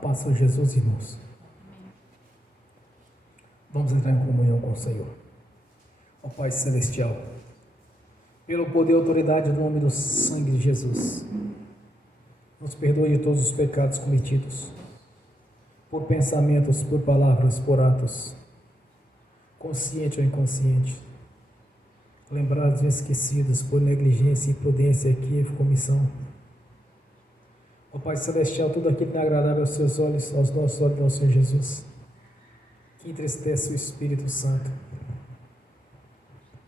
paz de Jesus, irmãos. Vamos entrar em comunhão com o Senhor. Ó Pai Celestial, pelo poder e autoridade do nome do sangue de Jesus, nos perdoe de todos os pecados cometidos, por pensamentos, por palavras, por atos, consciente ou inconsciente, lembrados ou esquecidos, por negligência, imprudência, equívoco, comissão. Ó Pai Celestial, tudo aquilo que é agradável aos seus olhos, aos nossos olhos, ao Senhor Jesus, que entristece o Espírito Santo.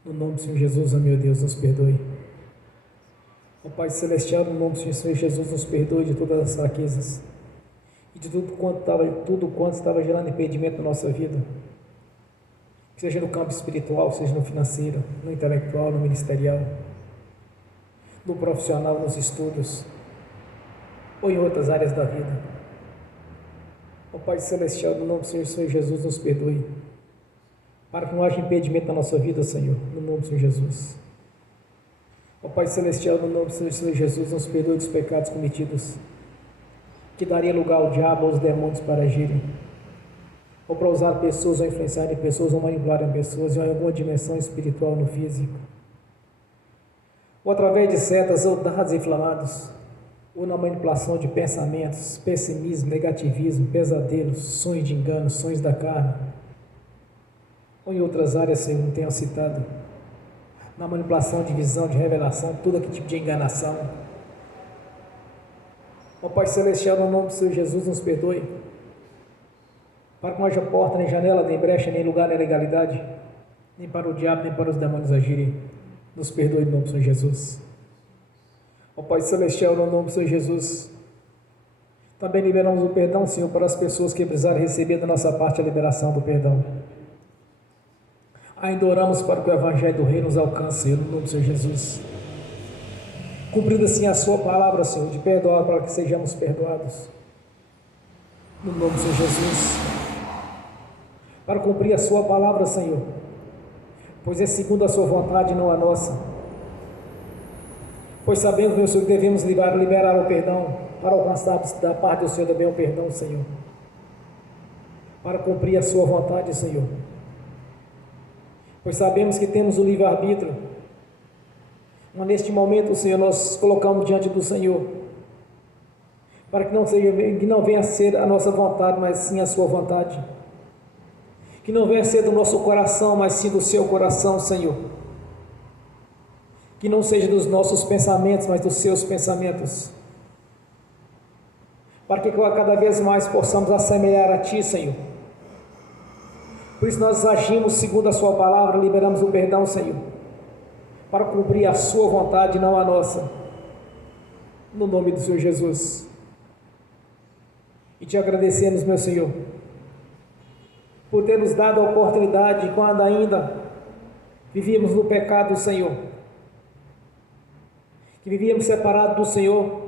No nome do Senhor Jesus, ó meu Deus, nos perdoe. Ó Pai Celestial, no nome do Senhor Jesus, nos perdoe de todas as fraquezas e de tudo quanto estava gerando impedimento na nossa vida, seja no campo espiritual, seja no financeiro, no intelectual, no ministerial, no profissional, nos estudos ou em outras áreas da vida. Ó Pai Celestial, no nome do Senhor Jesus, nos perdoe, para que não haja impedimento na nossa vida, Senhor, no nome do Senhor Jesus. Ó Pai Celestial, no nome do Senhor Jesus, nos perdoe dos pecados cometidos, que daria lugar ao diabo, aos demônios para agirem, ou para usar pessoas, ou influenciarem pessoas, ou manipularem pessoas em alguma dimensão espiritual no físico, ou através de setas ou dardos inflamados, ou na manipulação de pensamentos, pessimismo, negativismo, pesadelos, sonhos de engano, sonhos da carne, ou em outras áreas, Senhor, não tenho citado, na manipulação de visão, de revelação, todo aquele tipo de enganação. Ó Pai Celestial, no nome do Senhor Jesus, nos perdoe, para que não haja porta, nem janela, nem brecha, nem lugar, nem legalidade, nem para o diabo, nem para os demônios agirem. Nos perdoe no nome do Senhor Jesus. Ó Pai Celestial, no nome do Senhor Jesus, também liberamos o perdão, Senhor, para as pessoas que precisarem receber da nossa parte a liberação do perdão. Ainda oramos para que o Evangelho do Reino nos alcance, Senhor, no nome do Senhor Jesus, cumprindo assim a sua palavra, Senhor, de perdoar para que sejamos perdoados, no nome do Senhor Jesus, para cumprir a sua palavra, Senhor, pois é segundo a sua vontade, não a nossa. Pois sabemos, meu Senhor, que devemos liberar o perdão, para alcançarmos da parte do Senhor também o perdão, Senhor, para cumprir a sua vontade, Senhor. Pois sabemos que temos o livre-arbítrio, mas neste momento, Senhor, nós colocamos diante do Senhor, para que não venha a ser a nossa vontade, mas sim a sua vontade, que não venha a ser do nosso coração, mas sim do seu coração, Senhor, que não seja dos nossos pensamentos, mas dos seus pensamentos, para que cada vez mais possamos assemelhar a Ti, Senhor. Por isso nós agimos segundo a Sua palavra, liberamos o perdão, Senhor, para cumprir a Sua vontade, não a nossa, no nome do Senhor Jesus. E Te agradecemos, meu Senhor, por ter nos dado a oportunidade, quando ainda vivíamos no pecado, Senhor, que vivíamos separados do Senhor,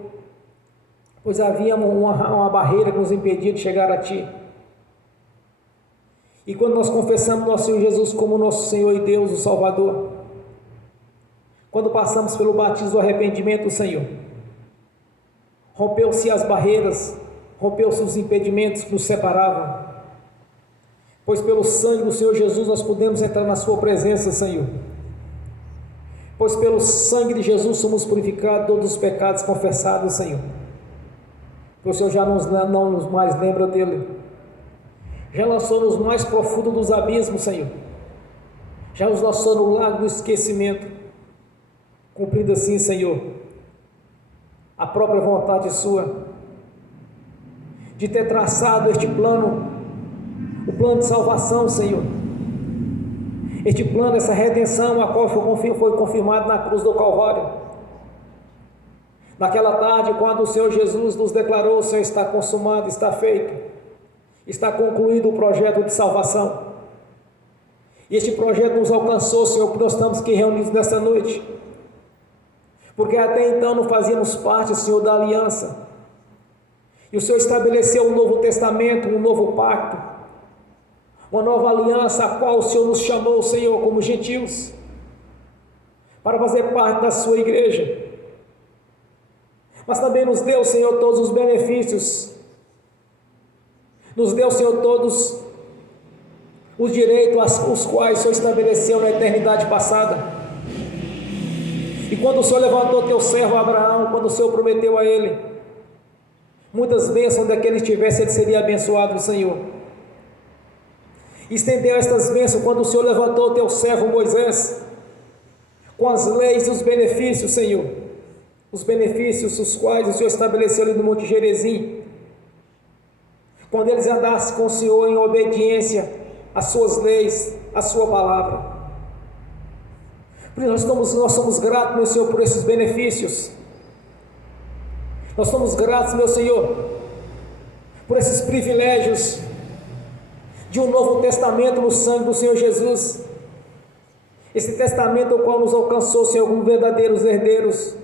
pois havia uma barreira que nos impedia de chegar a Ti. E quando nós confessamos nosso Senhor Jesus como nosso Senhor e Deus, o Salvador, quando passamos pelo batismo do arrependimento, Senhor, rompeu-se as barreiras, rompeu-se os impedimentos que nos separavam, pois pelo sangue do Senhor Jesus nós podemos entrar na Sua presença, Senhor, pois pelo sangue de Jesus somos purificados todos os pecados confessados, Senhor, pois o Senhor já não nos mais lembra dele, já lançou nos mais profundo dos abismos, Senhor, já nos lançou no lago do esquecimento, cumprindo assim, Senhor, a própria vontade Sua, de ter traçado este plano, o plano de salvação, Senhor, este plano, essa redenção, a qual foi confirmado na cruz do Calvário, naquela tarde, quando o Senhor Jesus nos declarou: o Senhor, está consumado, está feito, está concluído o projeto de salvação. E este projeto nos alcançou, Senhor, porque nós estamos aqui reunidos nessa noite, porque até então não fazíamos parte, Senhor, da aliança, e o Senhor estabeleceu um novo testamento, um novo pacto, uma nova aliança, a qual o Senhor nos chamou, Senhor, como gentios, para fazer parte da Sua igreja, mas também nos deu, Senhor, todos os benefícios Nos deu, Senhor, todos os direitos os quais o Senhor estabeleceu na eternidade passada. E quando o Senhor levantou teu servo Abraão, quando o Senhor prometeu a ele muitas bênçãos onde ele estivesse, ele seria abençoado, Senhor. Estendeu estas bênçãos quando o Senhor levantou teu servo Moisés, com as leis e os benefícios, Senhor, os benefícios os quais o Senhor estabeleceu ali no Monte Gerizim, quando eles andassem com o Senhor em obediência às suas leis, à sua palavra. Por isso nós somos gratos, meu Senhor, por esses benefícios. Nós somos gratos, meu Senhor, por esses privilégios de um novo testamento no sangue do Senhor Jesus. Esse testamento, o qual nos alcançou, Senhor, como verdadeiros herdeiros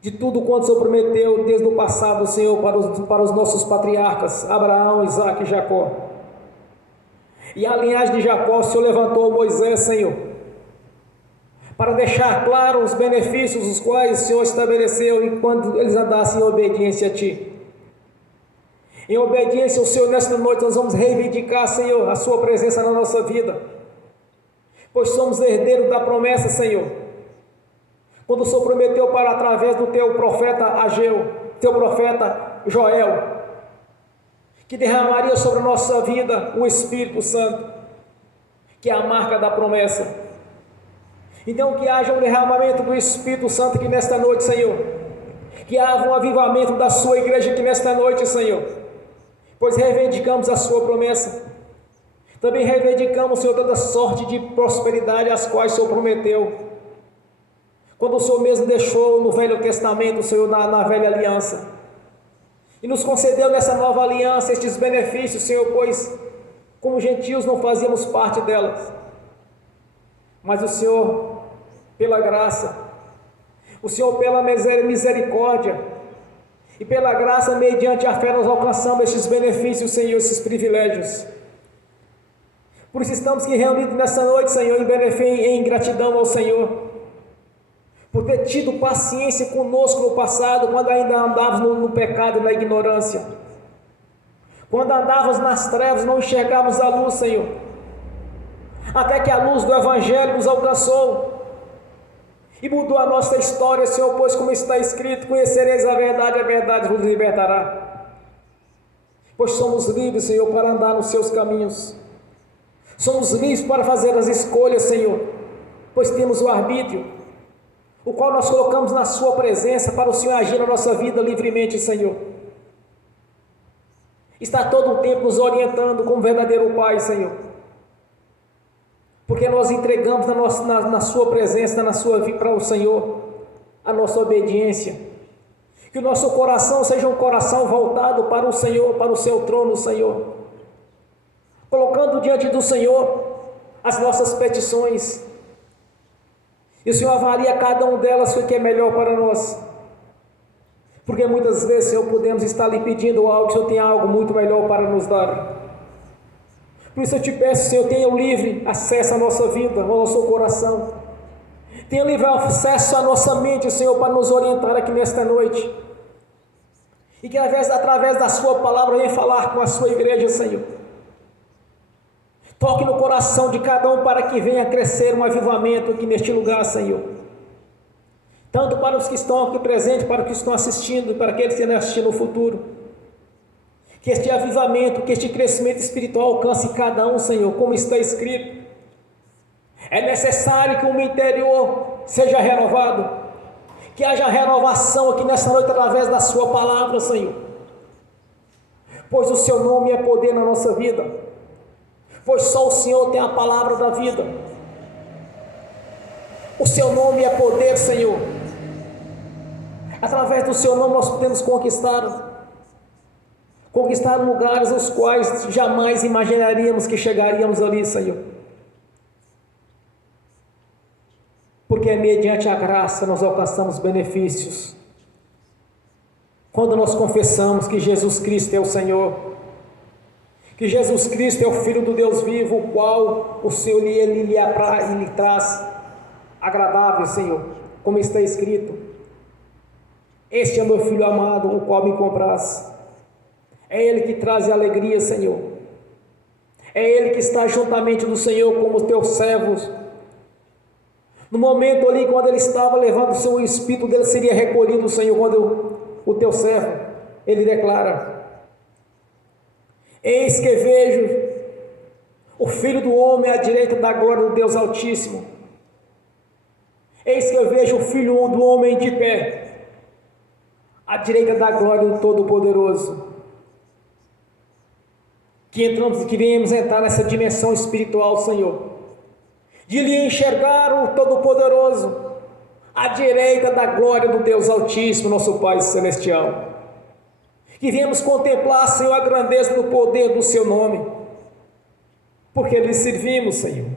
de tudo quanto o Senhor prometeu desde o passado, Senhor, para os nossos patriarcas, Abraão, Isaque e Jacó. E a linhagem de Jacó, o Senhor levantou Moisés, Senhor, para deixar claro os benefícios os quais o Senhor estabeleceu enquanto eles andassem em obediência a Ti. Em obediência ao Senhor, nesta noite nós vamos reivindicar, Senhor, a Sua presença na nossa vida, pois somos herdeiros da promessa, Senhor. Quando o Senhor prometeu para através do Teu profeta Ageu, Teu profeta Joel, que derramaria sobre a nossa vida o Espírito Santo, que é a marca da promessa. Então que haja um derramamento do Espírito Santo aqui nesta noite, Senhor, que haja um avivamento da Sua igreja aqui nesta noite, Senhor, pois reivindicamos a Sua promessa. Também reivindicamos, Senhor, toda sorte de prosperidade as quais o Senhor prometeu, quando o Senhor mesmo deixou no Velho Testamento, Senhor, na velha aliança, e nos concedeu nessa nova aliança estes benefícios, Senhor, pois como gentios não fazíamos parte delas, mas o Senhor, pela graça, o Senhor pela misericórdia e pela graça, mediante a fé, nós alcançamos estes benefícios, Senhor, esses privilégios. Por isso estamos aqui reunidos nessa noite, Senhor, em gratidão ao Senhor, por ter tido paciência conosco no passado, quando ainda andávamos no pecado e na ignorância, quando andávamos nas trevas, não enxergávamos a luz, Senhor, até que a luz do Evangelho nos alcançou e mudou a nossa história, Senhor, pois como está escrito, conhecereis a verdade vos libertará. Pois somos livres, Senhor, para andar nos seus caminhos, somos livres para fazer as escolhas, Senhor, pois temos o arbítrio, o qual nós colocamos na Sua presença para o Senhor agir na nossa vida livremente, Senhor. Está todo o tempo nos orientando como verdadeiro Pai, Senhor, porque nós entregamos na Sua presença, na Sua vida para o Senhor, a nossa obediência. Que o nosso coração seja um coração voltado para o Senhor, para o Seu trono, Senhor, colocando diante do Senhor as nossas petições, e o Senhor avalia cada uma delas o que é melhor para nós, porque muitas vezes, Senhor, podemos estar lhe pedindo algo, o Senhor tem algo muito melhor para nos dar. Por isso eu te peço, Senhor, tenha o livre acesso à nossa vida, ao nosso coração, tenha livre acesso à nossa mente, Senhor, para nos orientar aqui nesta noite, e que através da Sua palavra venha falar com a Sua igreja, Senhor. Toque no coração de cada um para que venha crescer um avivamento aqui neste lugar, Senhor. Tanto para os que estão aqui presentes, para os que estão assistindo e para aqueles que irão assistir no futuro. Que este avivamento, que este crescimento espiritual alcance cada um, Senhor, como está escrito. É necessário que o meu interior seja renovado, que haja renovação aqui nessa noite através da Sua palavra, Senhor. Pois o Seu nome é poder na nossa vida. Pois só o Senhor tem a palavra da vida. O Seu nome é poder, Senhor. Através do Seu nome nós podemos conquistar lugares os quais jamais imaginaríamos que chegaríamos ali, Senhor. Porque é mediante a graça nós alcançamos benefícios. Quando nós confessamos que Jesus Cristo é o Senhor, que Jesus Cristo é o Filho do Deus vivo, o qual o Senhor lhe traz agradável, Senhor, como está escrito: este é meu Filho amado, o qual me compraz. É Ele que traz alegria, Senhor. É Ele que está juntamente do Senhor como os teus servos. No momento ali, quando Ele estava levando o seu espírito dele, seria recolhido, Senhor, quando o teu servo, Ele declara: eis que vejo o Filho do Homem à direita da glória do Deus Altíssimo. Eis que eu vejo o Filho do Homem de pé, à direita da glória do Todo-Poderoso. Que viemos entrar nessa dimensão espiritual, Senhor, de lhe enxergar o Todo-Poderoso, à direita da glória do Deus Altíssimo, nosso Pai Celestial. Que viemos contemplar, Senhor, a grandeza do poder do Seu nome, porque lhe servimos, Senhor,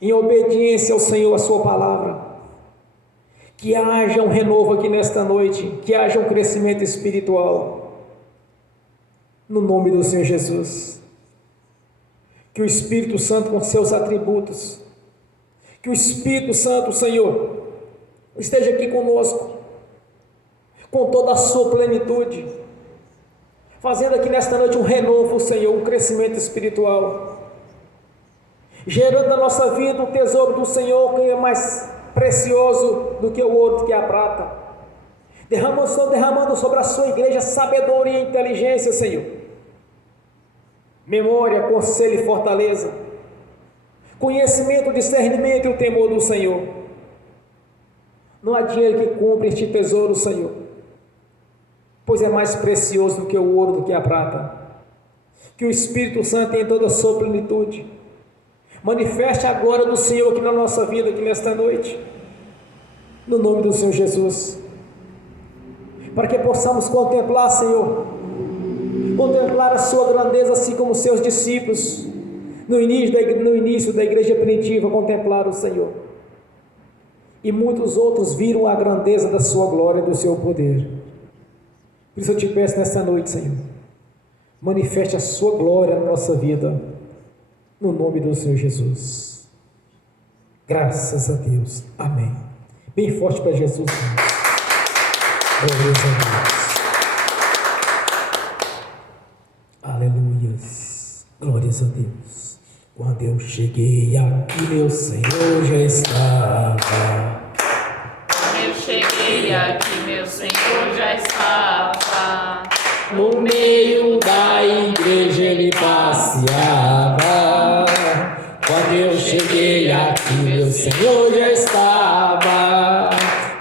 em obediência ao Senhor, a Sua palavra. Que haja um renovo aqui nesta noite, que haja um crescimento espiritual, no nome do Senhor Jesus. Que o Espírito Santo, com seus atributos, que o Espírito Santo, Senhor, esteja aqui conosco, com toda a sua plenitude, fazendo aqui nesta noite um renovo, Senhor, um crescimento espiritual, gerando na nossa vida o tesouro do Senhor, que é mais precioso do que o ouro, do que a prata, derramando sobre a sua igreja sabedoria e inteligência, Senhor, memória, conselho e fortaleza, conhecimento, discernimento e o temor do Senhor. Não há dinheiro que cumpra este tesouro, Senhor, pois é mais precioso do que o ouro, do que a prata. Que o Espírito Santo, em toda a sua plenitude, manifeste a glória do Senhor aqui na nossa vida, aqui nesta noite, no nome do Senhor Jesus, para que possamos contemplar, Senhor, contemplar a sua grandeza, assim como os seus discípulos no início da igreja primitiva contemplaram o Senhor, e muitos outros viram a grandeza da sua glória e do seu poder. Por isso eu te peço nesta noite, Senhor, manifeste a sua glória na nossa vida, no nome do Senhor Jesus. Graças a Deus, amém. Bem forte para Jesus. Glória a Deus. Aleluias, glórias a Deus. Quando eu cheguei aqui, meu Senhor já estava. Quando eu cheguei aqui, meu Senhor já estava. No meio da igreja Ele passeava. Quando eu cheguei aqui, meu Senhor já estava.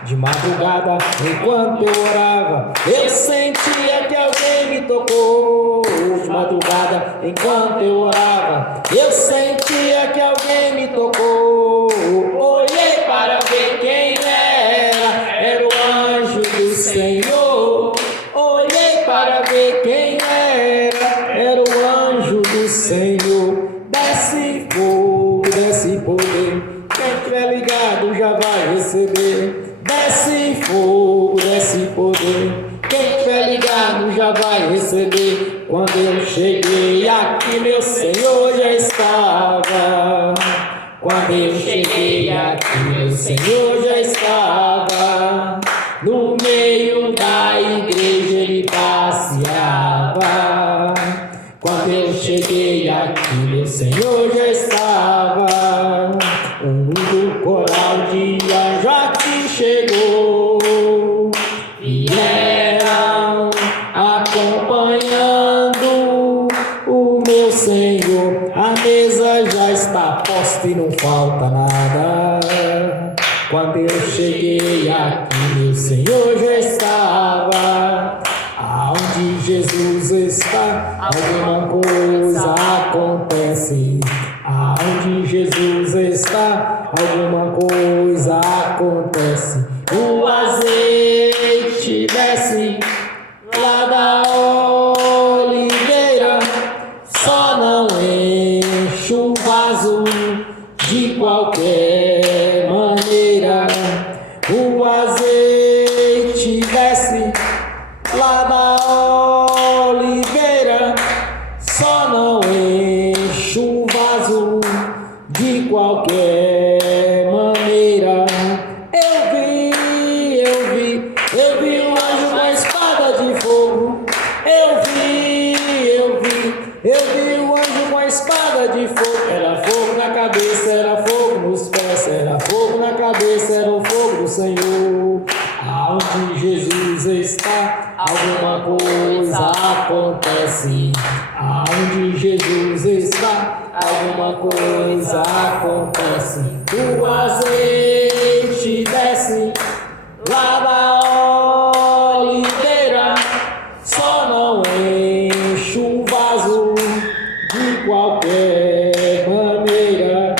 De madrugada, enquanto eu orava, eu sentia que alguém me tocou. De madrugada, enquanto eu orava, eu sentia que alguém me tocou. Olhei para ver quem era o anjo do Senhor. Olhei para ver quem era o anjo do Senhor. Desce fogo, desce poder, quem estiver ligado já vai receber. Desce fogo, desce poder, quem estiver ligado já vai receber. Quando eu cheguei aqui, meu Senhor já estava. Quando eu cheguei aqui, meu Senhor já estava. No meio da igreja Ele passeava. Quando eu cheguei aqui, meu Senhor já estava. Um lindo coral de anjos aqui chegou, vieram acompanhando o meu Senhor. A mesa já está posta e não falta nada. Quando eu cheguei aqui, meu Senhor já estava. Aonde Jesus está, alguma coisa acontece. Aonde Jesus está, alguma coisa acontece. O azeite desce lá da oliveira, só não enche o vaso de qualquer maneira. O azeite desce lá da oliveira, só não enche o vaso de qualquer maneira. Eu vi o fogo do Senhor. Aonde Jesus está, alguma coisa acontece. Aonde Jesus está, alguma coisa acontece. O azeite desce lá da oliveira, só não enche o vaso de qualquer maneira.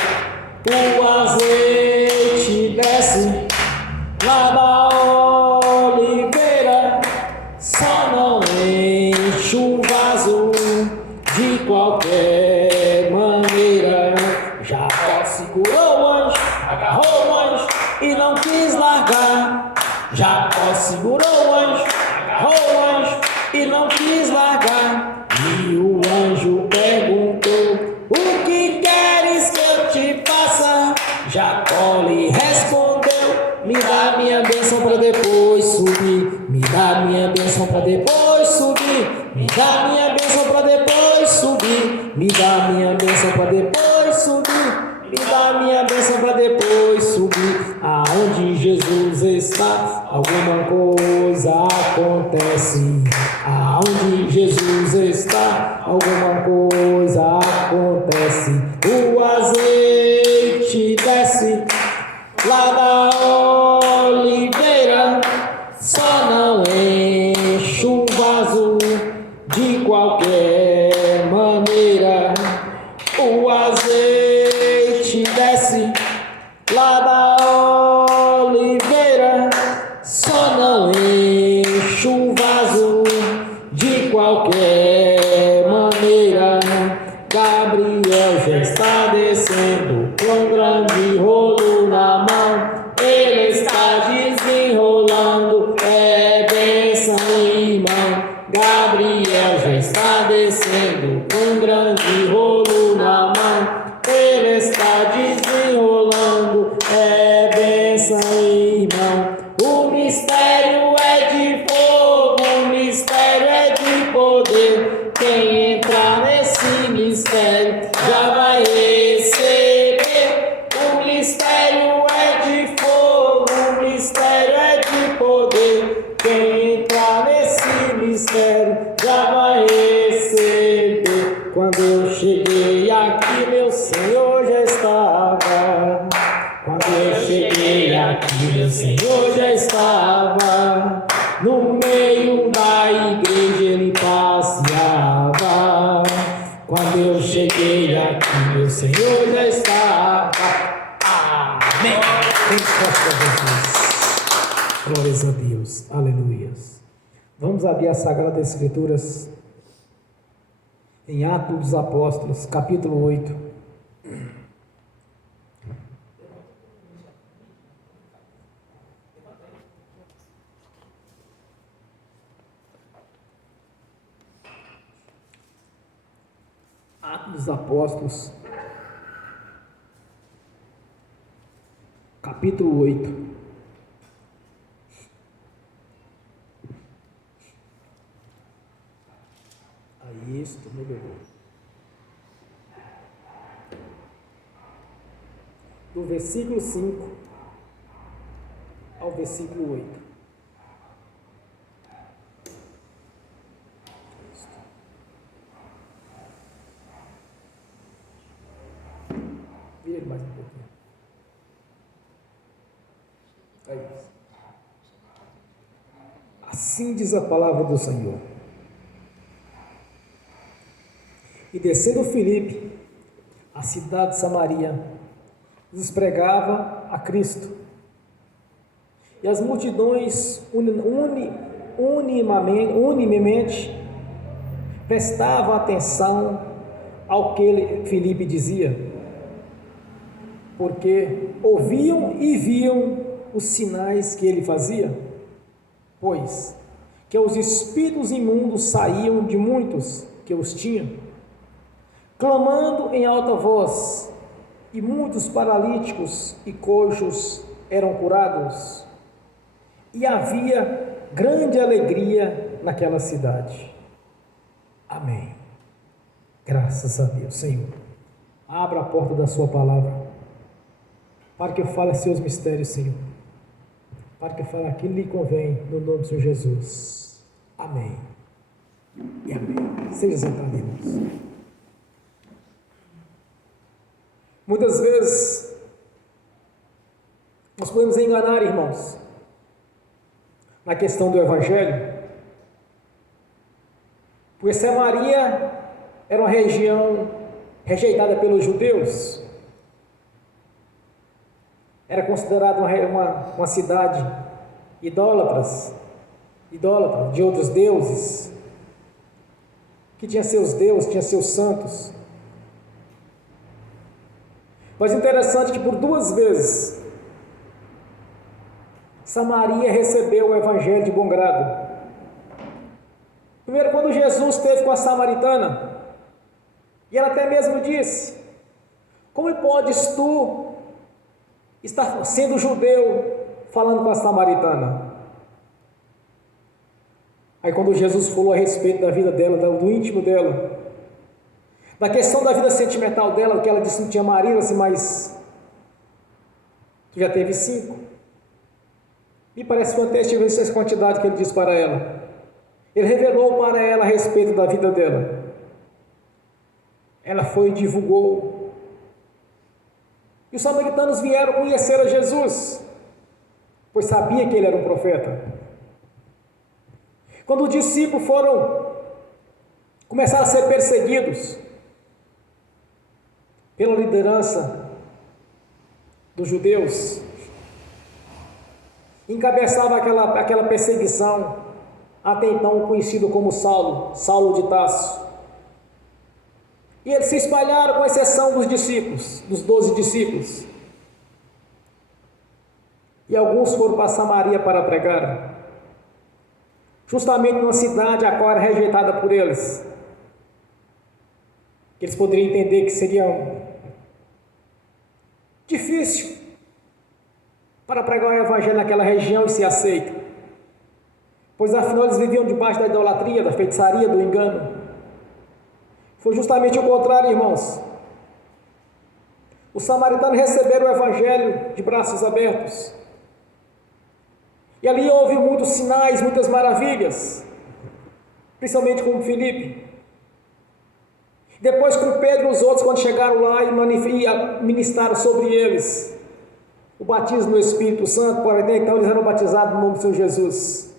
O azeite desce lá da oliveira, só não enche o vaso de qualquer maneira. Jacó segurou o anjo, agarrou o anjo e não quis largar. Jacó segurou o anjo, agarrou o anjo e não quis largar. E o anjo perguntou: o que queres que eu te faça? Jacó lhe respondeu: me dá minha bênção para depois subir. Me dá minha bênção para depois subir. Me dá minha bênção para depois subir. Me dá minha bênção para depois subir. Me dá minha bênção para depois subir. Aonde Jesus está, alguma coisa acontece. Aonde Jesus está, alguma coisa acontece. O azeite desce lá da oliveira, só não enche o vaso de qualquer maneira. O azeite desce lá da oliveira, só não enche o vaso de qualquer maneira. Gabriel já está descendo com grande rolo na mão. Ele está desenrolando, é bênção em mão. Gabriel já está descendo com grande rolo na mão. Ele está desenrolando, é bênção em mão. O mistério é de fogo, o mistério é de poder. Quem entrar nesse mistério já vai receber. O mistério é de fogo, o mistério é de poder. Quem entrar nesse mistério já vai receber. Quando eu cheguei aqui, meu Senhor já estava. Quando eu cheguei aqui, meu Senhor já estava. No meio da igreja ele passeava. Quando eu cheguei aqui, meu Senhor já estava. Amém. Glórias a Deus. Aleluias. Vamos abrir as Sagradas Escrituras em Atos dos Apóstolos, capítulo 8. Atos dos Apóstolos, capítulo 8. Aí, isso, melhorou. Do versículo 5 ao versículo 8. Vira ele mais um pouquinho. É isso. Assim diz a palavra do Senhor. E descendo Filipe, a cidade de Samaria, lhes pregava a Cristo. E as multidões unanimemente prestavam atenção ao que Filipe dizia, porque ouviam e viam os sinais que ele fazia, pois que os espíritos imundos saíam de muitos que os tinham, clamando em alta voz, e muitos paralíticos e coxos eram curados, e havia grande alegria naquela cidade. Amém. Graças a Deus. Senhor, abra a porta da sua palavra, para que eu fale seus mistérios, Senhor. para que fale aquilo que lhe convém, no nome do Senhor Jesus. Amém. E amém. Seja sentado, irmãos. Muitas vezes, nós podemos enganar, irmãos, na questão do Evangelho, porque Samaria era uma região rejeitada pelos judeus, era considerada uma cidade idólatra de outros deuses, que tinha seus deuses, tinha seus santos. Mas interessante que por 2 vezes Samaria recebeu o Evangelho de bom grado. Primeiro, quando Jesus esteve com a samaritana, e ela até mesmo disse: como podes tu estar sendo judeu falando com a samaritana? Aí quando Jesus falou a respeito da vida dela, do íntimo dela, da questão da vida sentimental dela, que ela disse que não tinha marido, assim, mas tu já teve 5. Me parece fantástico essa quantidade que ele disse para ela. Ele revelou para ela a respeito da vida dela. Ela foi e divulgou. E os samaritanos vieram conhecer a Jesus, pois sabia que ele era um profeta. Quando os discípulos começaram a ser perseguidos pela liderança dos judeus, encabeçava aquela perseguição, até então conhecido como Saulo de Tarso. E eles se espalharam, com exceção dos discípulos, dos 12 discípulos. E alguns foram para Samaria para pregar, justamente numa cidade a qual era rejeitada por eles. Eles poderiam entender que seria difícil para pregar o Evangelho naquela região e ser aceito, pois afinal eles viviam debaixo da idolatria, da feitiçaria, do engano. Foi justamente o contrário, irmãos. Os samaritanos receberam o Evangelho de braços abertos, e ali houve muitos sinais, muitas maravilhas, principalmente com Filipe. Depois com Pedro e os outros, quando chegaram lá e ministraram sobre eles o batismo no Espírito Santo, porém então eles eram batizados no nome do Senhor Jesus.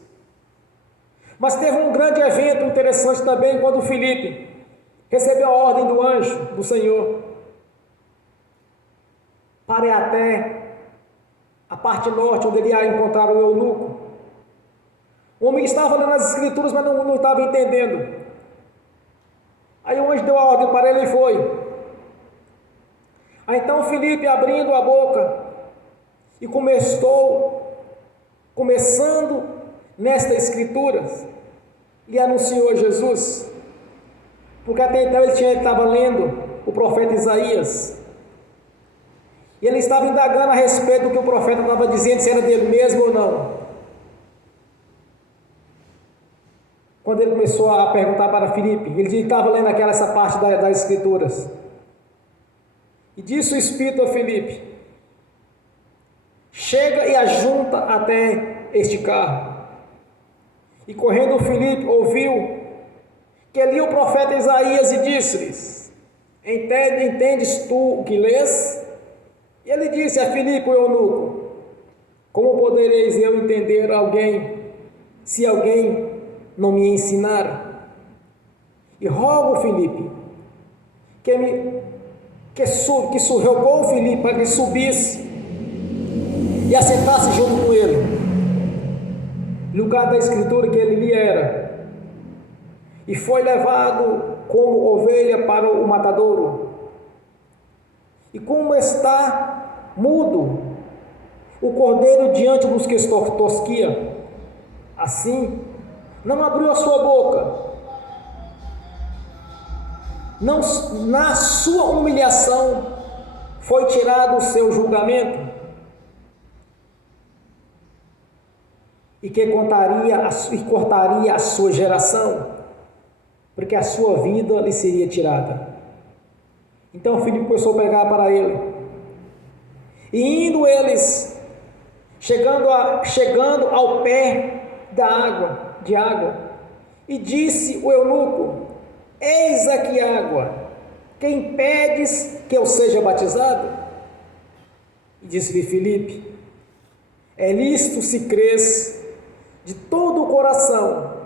Mas teve um grande evento interessante também, quando Filipe recebeu a ordem do anjo do Senhor para ir até a parte norte, onde ele ia encontrar o eunuco. O homem estava lendo as escrituras, mas não estava entendendo. Aí o anjo deu a ordem para ele e foi. Aí então Filipe, abrindo a boca, e começando nestas escrituras, lhe anunciou Jesus, porque até então ele estava lendo o profeta Isaías, e ele estava indagando a respeito do que o profeta estava dizendo, se era dele mesmo ou não. Quando ele começou a perguntar para Filipe, ele estava lendo essa parte das escrituras, e disse o Espírito a Filipe: chega e ajunta até este carro. E correndo Filipe ouviu que lia o profeta Isaías e disse-lhes: entendes tu o que lês? E ele disse a Filipe o eunuco: como podereis eu entender se alguém não me ensinar? E rogo Filipe que rogou Filipe para que subisse e assentasse junto com ele. Lugar da escritura que ele lhe era: e foi levado como ovelha para o matadouro, e como está mudo o cordeiro diante dos que tosquia, assim não abriu a sua boca. Não, na sua humilhação foi tirado o seu julgamento, e que cortaria a sua geração, porque a sua vida lhe seria tirada. Então Filipe começou a pregar para ele, e indo eles, chegando ao pé de água, e disse o eunuco: eis aqui água, quem pedes que eu seja batizado? E disse-lhe Filipe: é lícito se crês de todo o coração.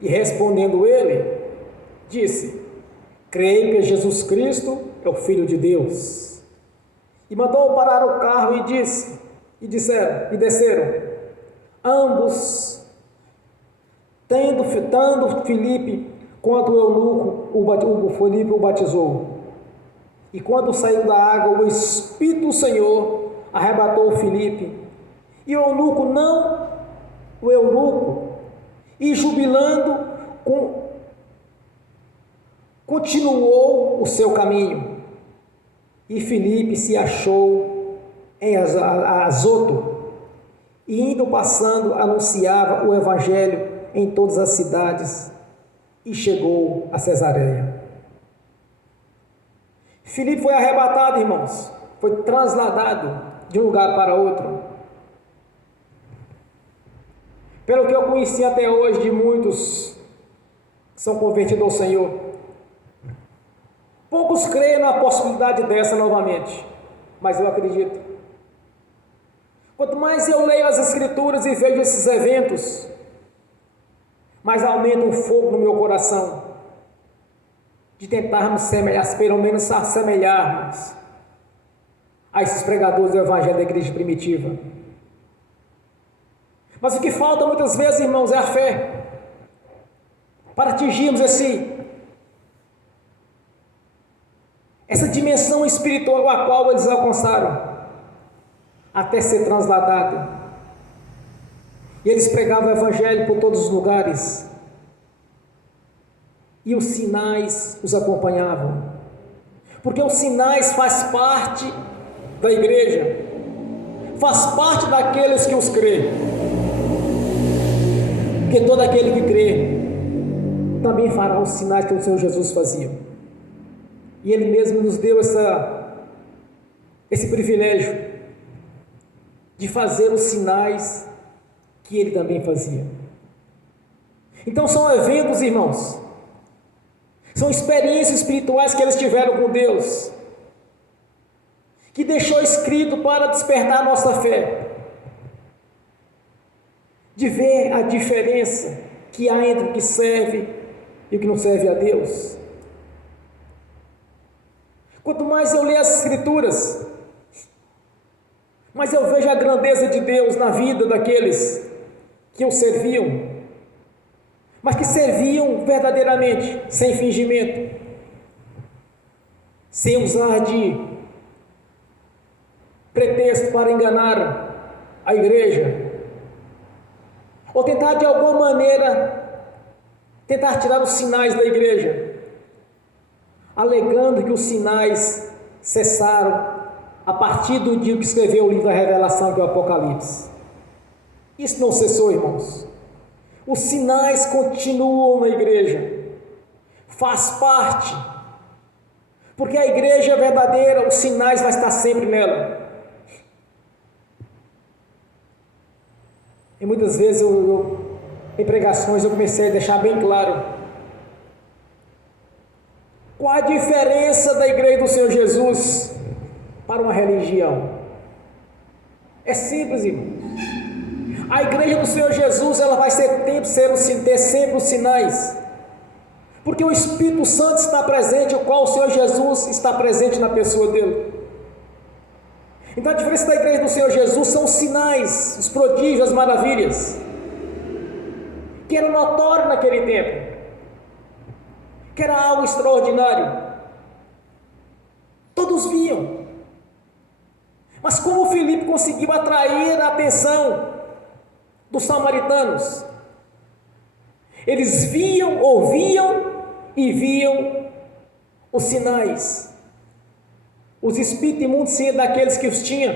E respondendo ele, disse: creio que Jesus Cristo é o Filho de Deus. E mandou parar o carro e desceram, ambos, tanto Filipe quanto o eunuco, Filipe o batizou. E quando saiu da água, o Espírito do Senhor arrebatou Filipe, e o eunuco, e jubilando, continuou o seu caminho. E Filipe se achou em Azoto, e indo passando, anunciava o evangelho em todas as cidades, e chegou a Cesareia. Filipe foi arrebatado, irmãos, foi trasladado de um lugar para outro. Pelo que eu conheci até hoje de muitos que são convertidos ao Senhor, poucos creem na possibilidade dessa novamente, mas eu acredito. Quanto mais eu leio as Escrituras e vejo esses eventos, mais aumenta um fogo no meu coração, de tentarmos pelo menos assemelharmos a esses pregadores do Evangelho da igreja primitiva. Mas o que falta muitas vezes, irmãos, é a fé, para atingirmos essa dimensão espiritual a qual eles alcançaram, até ser transladado. E eles pregavam o Evangelho por todos os lugares, e os sinais os acompanhavam, porque os sinais faz parte da igreja, faz parte daqueles que os creem, porque todo aquele que crê também fará os sinais que o Senhor Jesus fazia, e Ele mesmo nos deu esse privilégio de fazer os sinais que Ele também fazia. Então são eventos, irmãos, são experiências espirituais que eles tiveram com Deus, que deixou escrito para despertar a nossa fé, de ver a diferença que há entre o que serve e o que não serve a Deus. Quanto mais eu leio as Escrituras, mais eu vejo a grandeza de Deus na vida daqueles que o serviam, mas que serviam verdadeiramente, sem fingimento, sem usar de pretexto para enganar a igreja, ou tentar de alguma maneira tirar os sinais da igreja, alegando que os sinais cessaram a partir do dia que escreveu o livro da Revelação, que é o Apocalipse. Isso não cessou, irmãos. Os sinais continuam na igreja, faz parte, porque a igreja verdadeira, os sinais vão estar sempre nela. E muitas vezes em pregações eu comecei a deixar bem claro qual a diferença da igreja do Senhor Jesus para uma religião. É simples, irmãos. A igreja do Senhor Jesus, ela vai ter sempre os sinais, porque o Espírito Santo está presente, o qual o Senhor Jesus está presente na pessoa dele. Então a diferença da igreja do Senhor Jesus são os sinais, os prodígios, as maravilhas, que era notório naquele tempo, que era algo extraordinário, todos viam. Mas como Filipe conseguiu atrair a atenção dos samaritanos? Eles ouviam e viam os sinais. Os espíritos imundos saíam daqueles que os tinham.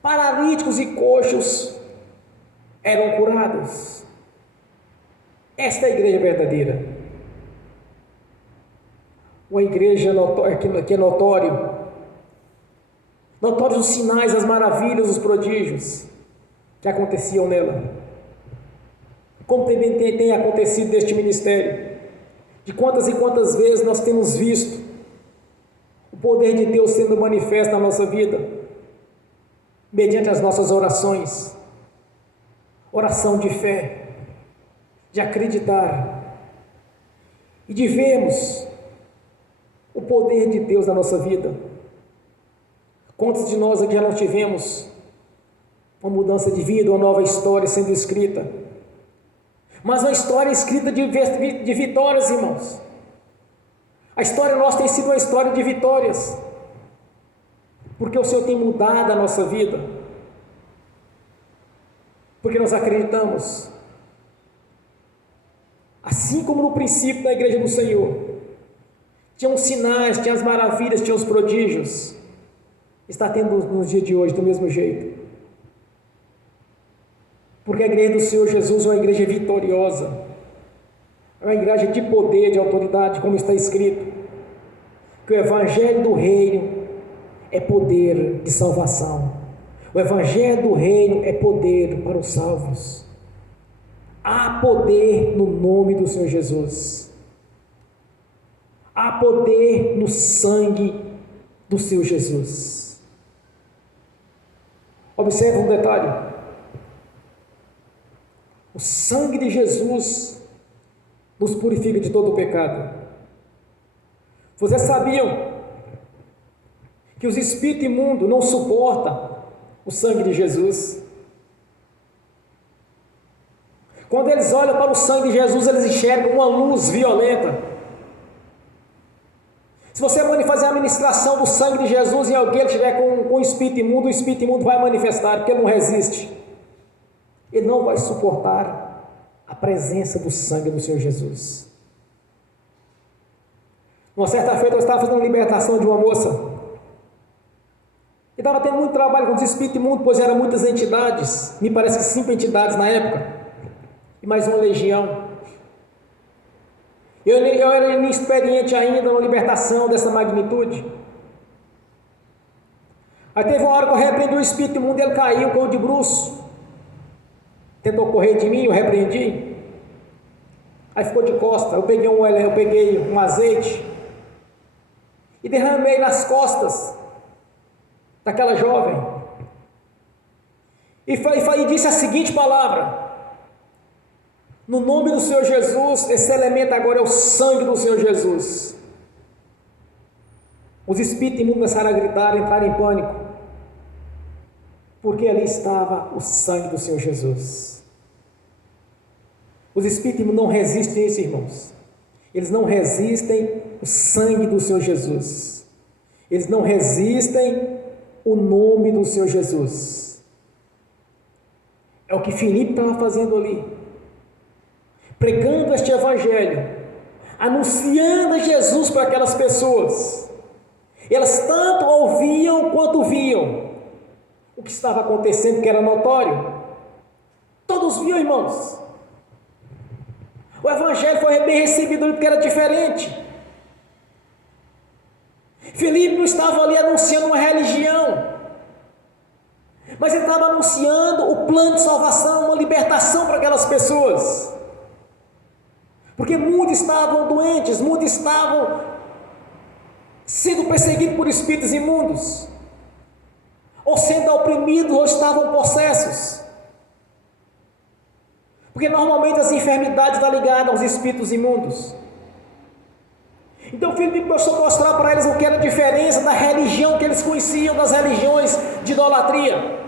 Paralíticos e coxos eram curados. Esta é a igreja verdadeira. Uma igreja que é notório notórios os sinais, as maravilhas, os prodígios que aconteciam nela. Como também tem acontecido neste ministério, de quantas e quantas vezes nós temos visto o poder de Deus sendo manifesto na nossa vida, mediante as nossas orações, oração de fé, de acreditar e de vermos o poder de Deus na nossa vida. Quantos de nós aqui já não tivemos uma mudança de vida, uma nova história sendo escrita? Mas uma história escrita de vitórias, irmãos. A história nossa tem sido uma história de vitórias, porque o Senhor tem mudado a nossa vida, porque nós acreditamos, assim como no princípio da igreja do Senhor, tinha os sinais, tinha as maravilhas, tinha os prodígios, está tendo nos dias de hoje do mesmo jeito, porque a igreja do Senhor Jesus é uma igreja vitoriosa, é uma igreja de poder, de autoridade, como está escrito, que o evangelho do reino é poder de salvação, o evangelho do reino é poder para os salvos. Há poder no nome do Senhor Jesus, há poder no sangue do Senhor Jesus. Observe um detalhe: o sangue de Jesus nos purifica de todo o pecado. Vocês sabiam que os espíritos imundos não suportam o sangue de Jesus? Quando eles olham para o sangue de Jesus, eles enxergam uma luz violenta. Se você fazer a ministração do sangue de Jesus em alguém que estiver com o espírito imundo, o espírito imundo vai manifestar, porque ele não resiste. Ele não vai suportar a presença do sangue do Senhor Jesus. Uma certa feita eu estava fazendo a libertação de uma moça, e estava tendo muito trabalho com os espíritos imundos, pois eram muitas entidades, me parece que 5 entidades na época, e mais uma legião. Eu era inexperiente ainda na libertação dessa magnitude. Aí teve uma hora que eu repreendi o espírito imundo, ele caiu, caiu de bruço, tentou correr de mim, eu repreendi, aí ficou de costa. Eu peguei um azeite e derramei nas costas daquela jovem, e disse a seguinte palavra: no nome do Senhor Jesus, esse elemento agora é o sangue do Senhor Jesus. Os espíritos imundos começaram a gritar, entraram em pânico, porque ali estava o sangue do Senhor Jesus. Os espíritos imundos não resistem a isso, irmãos. Eles não resistem o sangue do Senhor Jesus. Eles não resistem o nome do Senhor Jesus. É o que Filipe estava fazendo ali, pregando este evangelho, anunciando a Jesus para aquelas pessoas. Elas tanto ouviam quanto viam o que estava acontecendo, que era notório. Todos viam, irmãos. O evangelho foi bem recebido porque era diferente. Filipe não estava ali anunciando uma religião, mas ele estava anunciando o plano de salvação, uma libertação para aquelas pessoas, porque muitos estavam doentes, muitos estavam sendo perseguidos por espíritos imundos, ou sendo oprimidos, ou estavam possessos, porque normalmente as enfermidades estão ligadas aos espíritos imundos. Então Filipe começou a mostrar para eles o que era a diferença da religião que eles conheciam, das religiões de idolatria,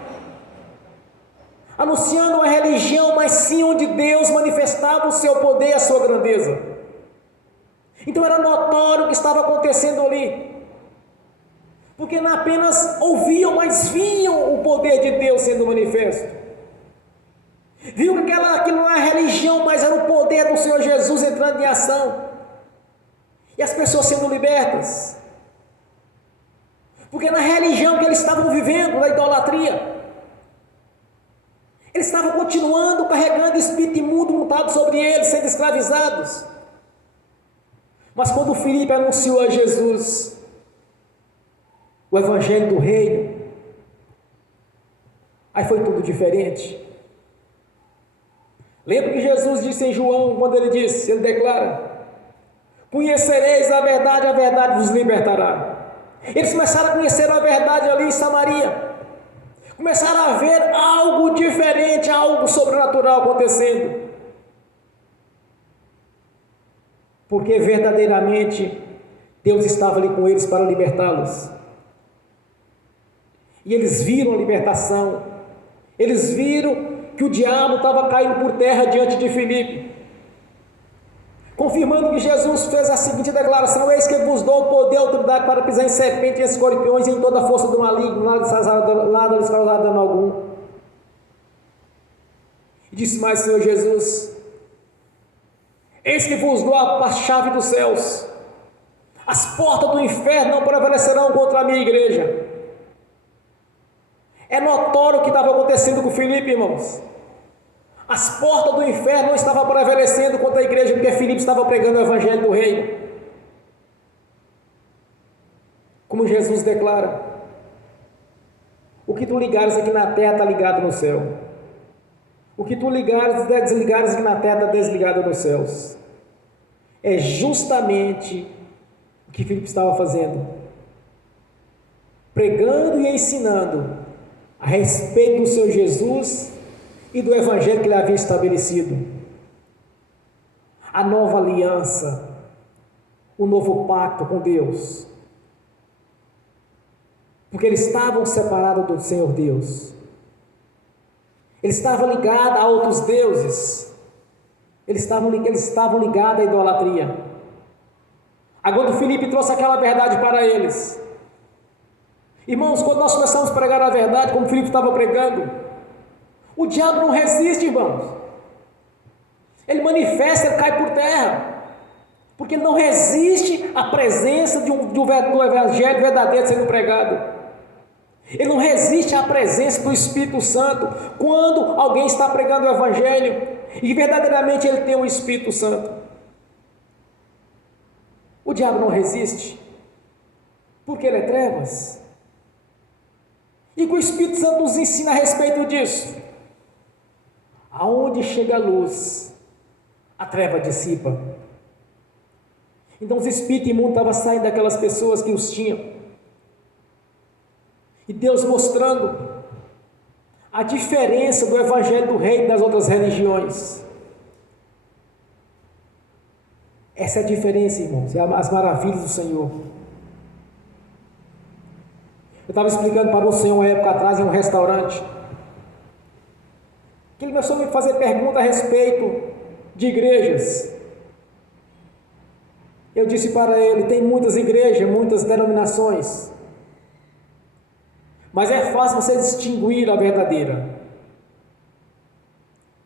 anunciando uma religião, mas sim onde Deus manifestava o seu poder e a sua grandeza. Então era notório o que estava acontecendo ali, porque não apenas ouviam, mas viam o poder de Deus sendo manifesto. Viu que aquilo não era religião, mas era o poder do Senhor Jesus entrando em ação, e as pessoas sendo libertas, porque na religião que eles estavam vivendo, na idolatria, eles estavam continuando carregando espírito imundo montado sobre eles, sendo escravizados. Mas quando Filipe anunciou a Jesus o evangelho do reino, Aí foi tudo diferente. Lembra que Jesus disse em João, quando ele declara: conhecereis a verdade vos libertará. Eles começaram a conhecer a verdade ali em Samaria. Começaram a ver algo diferente, algo sobrenatural acontecendo. Porque verdadeiramente Deus estava ali com eles para libertá-los. E eles viram a libertação. Eles viram que o diabo estava caindo por terra diante de Filipe, confirmando que Jesus fez a seguinte declaração: eis que vos dou poder e autoridade para pisar em serpentes e escorpiões e em toda a força do maligno, nada lhes causará dano algum. E disse mais o Senhor Jesus: eis que vos dou a chave dos céus, as portas do inferno não prevalecerão contra a minha igreja. É notório o que estava acontecendo com Filipe, irmãos. As portas do inferno não estavam prevalecendo contra a igreja, porque Filipe estava pregando o evangelho do reino. Como Jesus declara: o que tu ligares aqui na terra está ligado no céu. O que tu desligares aqui na terra está desligado nos céus. É justamente o que Filipe estava fazendo, pregando e ensinando a respeito do Senhor Jesus e do evangelho que ele havia estabelecido, a nova aliança, o novo pacto com Deus, porque eles estavam separados do Senhor Deus, eles estavam ligados a outros deuses, eles estavam ligados à idolatria. Agora o Filipe trouxe aquela verdade para eles. Irmãos, quando nós começamos a pregar a verdade, como Filipe estava pregando, o diabo não resiste, irmãos. Ele manifesta, ele cai por terra, porque ele não resiste à presença do evangelho verdadeiro sendo pregado. Ele não resiste à presença do Espírito Santo quando alguém está pregando o evangelho e verdadeiramente ele tem o Espírito Santo. O diabo não resiste, porque ele é trevas. E que o Espírito Santo nos ensina a respeito disso. Aonde chega a luz, a treva dissipa. Então os espíritos imundos estavam saindo daquelas pessoas que os tinham. E Deus mostrando a diferença do evangelho do reino das outras religiões. Essa é a diferença, irmãos, é as maravilhas do Senhor. Eu estava explicando para o Senhor uma época atrás em um restaurante, que ele começou a me fazer pergunta a respeito de igrejas. Eu disse para ele: tem muitas igrejas, muitas denominações, mas é fácil você distinguir a verdadeira.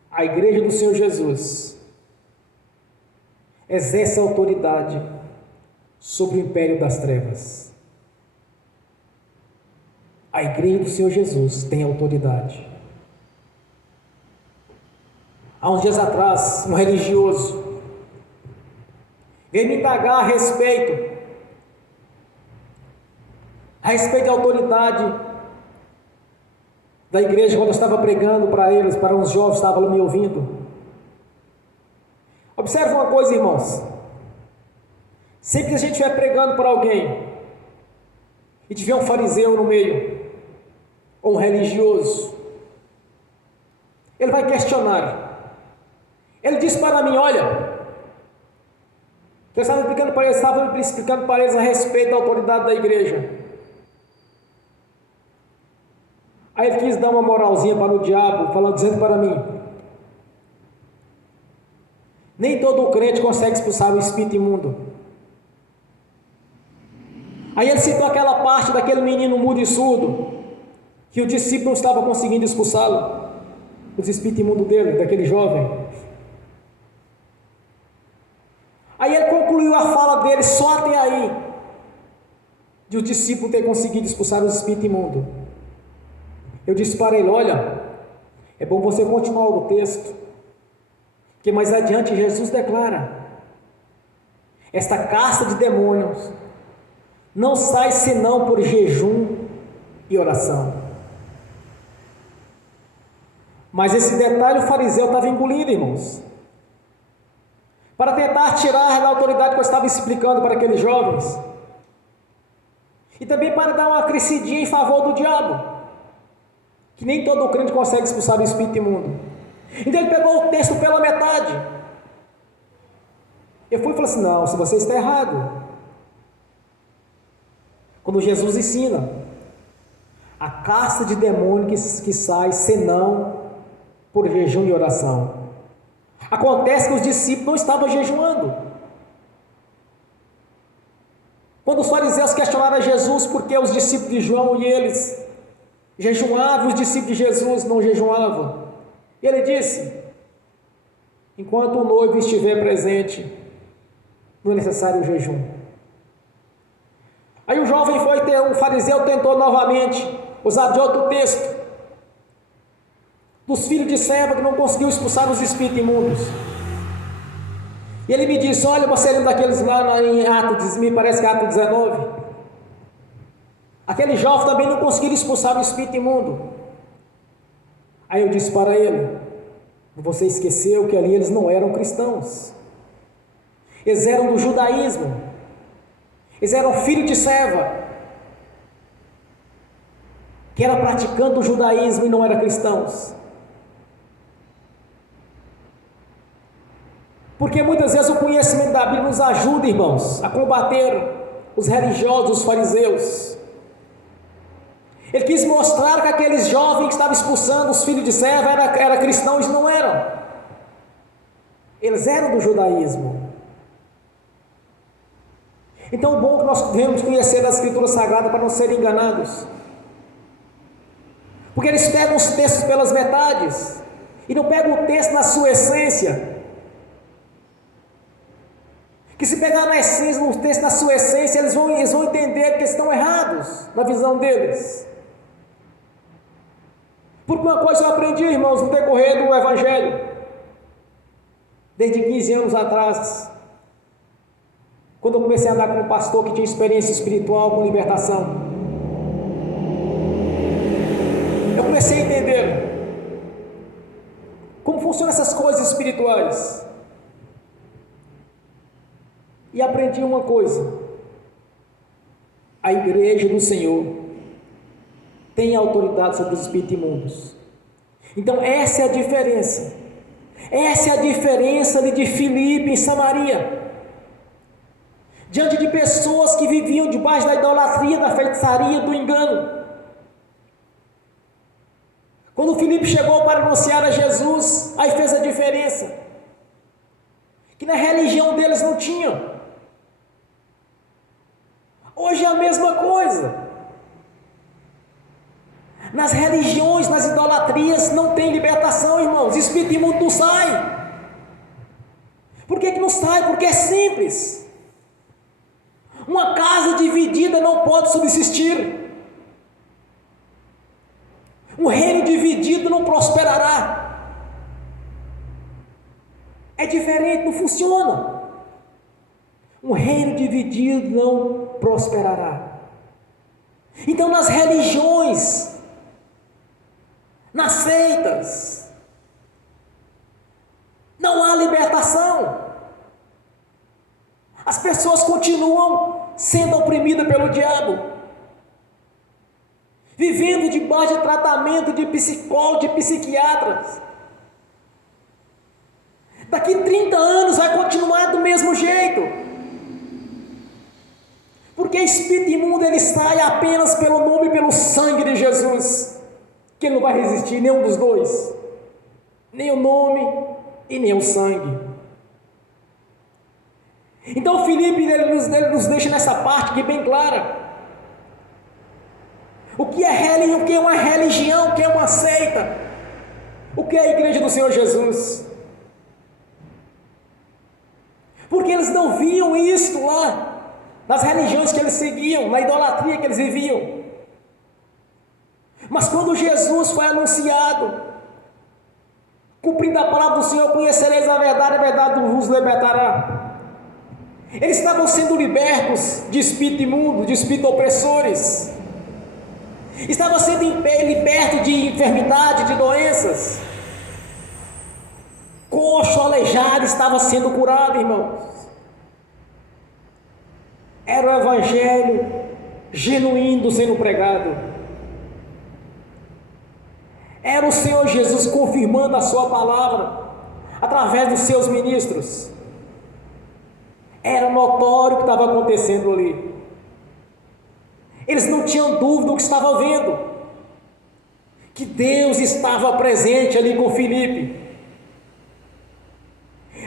A igreja do Senhor Jesus exerce autoridade sobre o império das trevas. A igreja do Senhor Jesus tem autoridade. Há uns dias atrás, um religioso veio me indagar a respeito da autoridade da igreja, quando eu estava pregando para eles, para uns jovens que estavam me ouvindo. Observe uma coisa, irmãos: sempre que a gente estiver pregando para alguém e tiver um fariseu no meio, ou um religioso, ele vai questionar. Ele disse para mim: olha, eu estava explicando para eles a respeito da autoridade da igreja. Aí ele quis dar uma moralzinha para o diabo, dizendo para mim: nem todo crente consegue expulsar o espírito imundo. Aí ele citou aquela parte daquele menino mudo e surdo, que o discípulo não estava conseguindo expulsá-lo, os espíritos imundos dele, daquele jovem. Aí ele concluiu a fala dele só até aí, de o discípulo ter conseguido expulsar os espíritos imundos. Eu disse para ele: olha, é bom você continuar o texto, porque mais adiante Jesus declara: esta casta de demônios não sai senão por jejum e oração. Mas esse detalhe o fariseu estava engolindo, irmãos, para tentar tirar da autoridade que eu estava explicando para aqueles jovens, e também para dar uma crescidinha em favor do diabo, que nem todo crente consegue expulsar o espírito imundo. Então ele pegou o texto pela metade. Eu fui e falei assim: não, se você está errado. Quando Jesus ensina a casta de demônio que sai senão por jejum e oração, acontece que os discípulos não estavam jejuando. Quando os fariseus questionaram a Jesus por que os discípulos de João e eles jejuavam, os discípulos de Jesus não jejuavam, e ele disse: enquanto o noivo estiver presente, não é necessário o jejum. Aí o jovem o fariseu tentou novamente usar de outro texto, dos filhos de serva que não conseguiu expulsar os espíritos imundos. E ele me disse: olha, você lembra daqueles lá em Atos, me parece que é Atos 19? Aquele jovem também não conseguiu expulsar o espírito imundo. Aí eu disse para ele: você esqueceu que ali eles não eram cristãos, eles eram do judaísmo, eles eram filhos de serva, que era praticando o judaísmo e não eram cristãos. Porque muitas vezes o conhecimento da Bíblia nos ajuda, irmãos, a combater os religiosos, os fariseus. Ele quis mostrar que aqueles jovens que estavam expulsando os filhos de serva eram cristãos, e não eram. Eles eram do judaísmo. Então é bom que nós devemos conhecer a Escritura Sagrada para não serem enganados. Porque eles pegam os textos pelas metades e não pegam o texto na sua essência. Que se pegar na essência, no texto na sua essência, eles vão entender que estão errados na visão deles. Porque uma coisa eu aprendi, irmãos, no decorrer do Evangelho, desde 15 anos atrás, quando eu comecei a andar com um pastor que tinha experiência espiritual com libertação, eu comecei a entender como funcionam essas coisas espirituais. E aprendi uma coisa: a igreja do Senhor tem autoridade sobre os espíritos imundos. Então essa é a diferença. Essa é a diferença de Filipe em Samaria, diante de pessoas que viviam debaixo da idolatria, da feitiçaria, do engano. Quando Filipe chegou para anunciar a Jesus, aí fez a diferença, que na religião deles não tinha. Hoje é a mesma coisa. Nas religiões, nas idolatrias, não tem libertação, irmãos. Espírito imundo não sai. Por que não sai? Porque é simples. Uma casa dividida não pode subsistir. Um reino dividido não prosperará. É diferente, não funciona. Um reino dividido não prosperará. Então, nas religiões, nas seitas, não há libertação. As pessoas continuam sendo oprimidas pelo diabo, vivendo debaixo de tratamento de psicólogos, de psiquiatras. Daqui 30 anos vai continuar do mesmo jeito, porque espírito imundo ele sai apenas pelo nome e pelo sangue de Jesus, que ele não vai resistir nenhum dos dois, nem o nome e nem o sangue. Então Filipe ele nos deixa nessa parte aqui bem clara. O que é uma religião, o que é uma seita, o que é a igreja do Senhor Jesus. Porque eles não viam isso lá, nas religiões que eles seguiam, na idolatria que eles viviam. Mas quando Jesus foi anunciado, cumprindo a palavra do Senhor, conhecereis a verdade vos libertará. Eles estavam sendo libertos de espírito imundo, de espírito opressores. Estavam sendo libertos de enfermidade, de doenças. coxo, aleijado estava sendo curado, irmãos. Era o evangelho genuíno sendo pregado. Era o Senhor Jesus confirmando a sua palavra através dos seus ministros. Era notório o que estava acontecendo ali. Eles não tinham dúvida do que estavam vendo, que Deus estava presente ali com Filipe.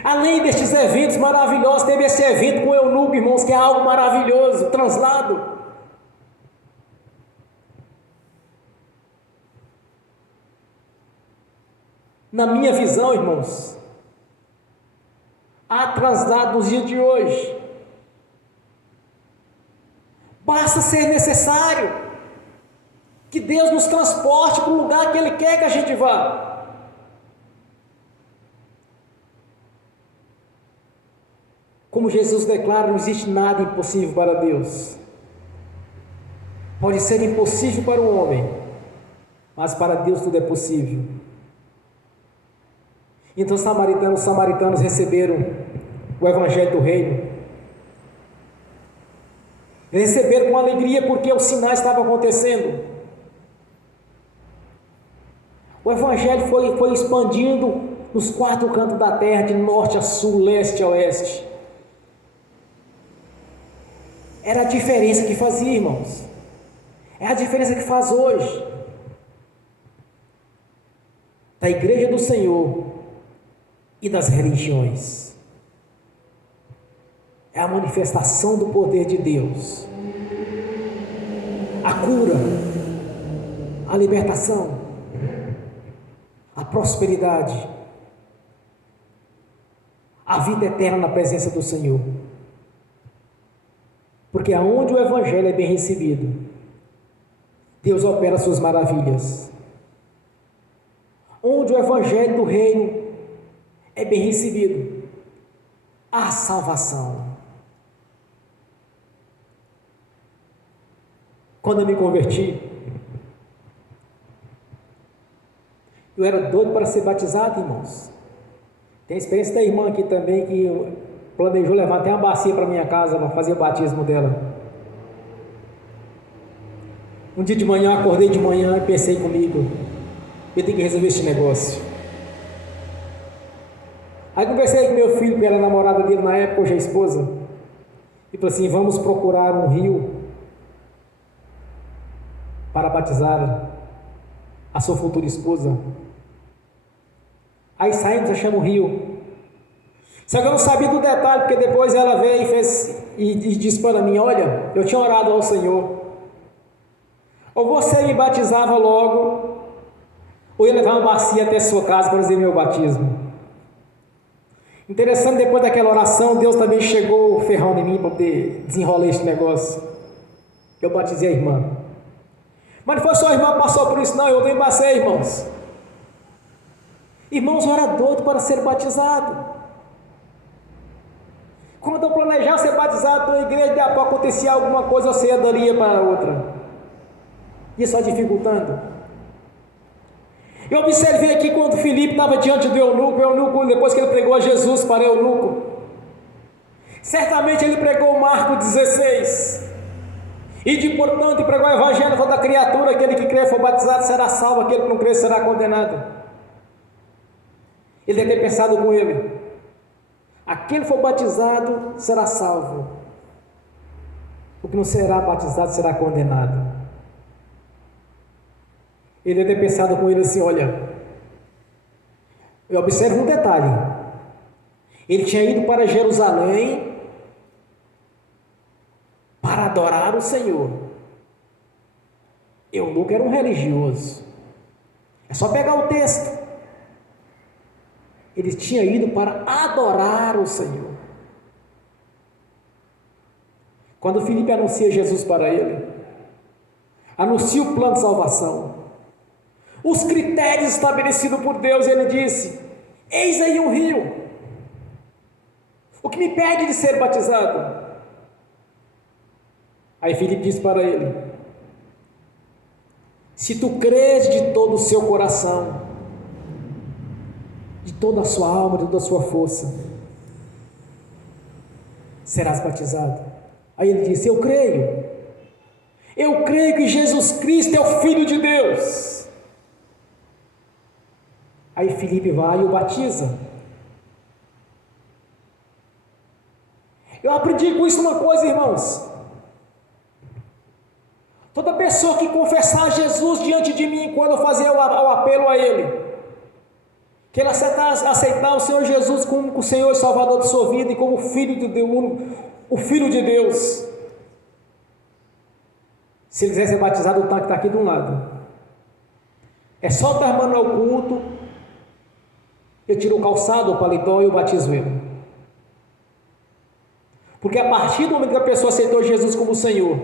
Além destes eventos maravilhosos, teve esse evento com o eunuco, irmãos, que é algo maravilhoso, translado. Na minha visão, irmãos, há translado nos dias de hoje. Basta ser necessário que Deus nos transporte para o lugar que Ele quer que a gente vá. Como Jesus declara, não existe nada impossível para Deus. Pode ser impossível para o homem, mas para Deus tudo é possível. Então os samaritanos receberam o evangelho do reino. Receberam com alegria porque os sinais estavam acontecendo. O evangelho foi expandindo nos 4 cantos da terra, de norte a sul, leste a oeste. Era a diferença que fazia, irmãos. É a diferença que faz hoje. Da igreja do Senhor e das religiões. É a manifestação do poder de Deus. A cura, a libertação, a prosperidade, a vida eterna na presença do Senhor. Porque aonde o evangelho é bem recebido, Deus opera suas maravilhas. Onde o evangelho do reino é bem recebido, há salvação. Quando eu me converti, eu era doido para ser batizado, irmãos. Tem a experiência da irmã aqui também, que planejou levar até uma bacia para minha casa para fazer o batismo dela. Um dia de manhã, eu acordei de manhã e pensei comigo, eu tenho que resolver esse negócio. Aí conversei com meu filho, que era a namorada dele na época, hoje é a esposa, e falei assim, vamos procurar um rio para batizar a sua futura esposa. Aí saímos, achamos um rio. Só que eu não sabia do detalhe, porque depois ela veio e disse para mim, olha, eu tinha orado ao Senhor, ou você me batizava logo, ou ia levar uma bacia até a sua casa para fazer meu batismo. Interessante, depois daquela oração, Deus também chegou ferrão em mim para poder desenrolar esse negócio. Eu batizei a irmã. Mas não foi só a irmã que passou por isso, não, eu também passei, irmãos. Irmãos, eu era doido para ser batizado. Quando eu planejava ser batizado na igreja, de a pouco acontecia alguma coisa, você ia para outra. E só dificultando. Eu observei aqui quando Filipe estava diante do eunuco, depois que ele pregou a Jesus para o eunuco, certamente ele pregou Marcos 16, e portanto pregou o evangelho toda criatura, aquele que crê e for batizado será salvo, aquele que não crê será condenado. Ele deve ter pensado com ele, aquele que for batizado será salvo, o que não será batizado será condenado. Ele deve ter pensado com ele assim, olha, eu observo um detalhe, ele tinha ido para Jerusalém para adorar o Senhor. Eunuco era um religioso, é só pegar o texto, ele tinha ido para adorar o Senhor. Quando Filipe anuncia Jesus para ele, anuncia o plano de salvação, os critérios estabelecidos por Deus, ele disse, eis aí um rio, o que me impede de ser batizado? Aí Filipe disse para ele, se tu crês de todo o seu coração, de toda a sua alma, de toda a sua força, serás batizado. Aí ele disse: eu creio que Jesus Cristo é o Filho de Deus. Aí Filipe vai e o batiza. Eu aprendi com isso uma coisa, irmãos: toda pessoa que confessar Jesus diante de mim, quando eu fazer o apelo a Ele, que ela aceitar o Senhor Jesus como o Senhor e Salvador de sua vida e como Filho de Deus, o Filho de Deus, se ele quiser ser batizado, o tanque está aqui de um lado. É só terminar o culto, eu tiro o calçado, o paletó e eu batizo ele. Porque a partir do momento que a pessoa aceitou Jesus como Senhor,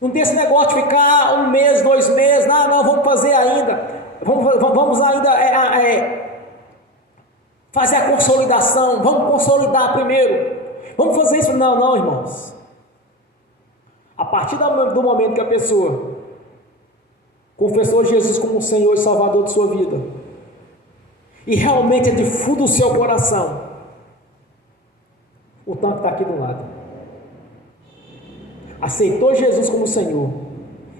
não tem esse negócio de ficar 1 mês, 2 meses, não, vamos fazer ainda, vamos ainda fazer a consolidação, vamos consolidar primeiro, vamos fazer isso. Não, irmãos. A partir do momento que a pessoa confessou Jesus como o Senhor e Salvador de sua vida, e realmente é de fundo do seu coração, o tanque está aqui do lado. Aceitou Jesus como Senhor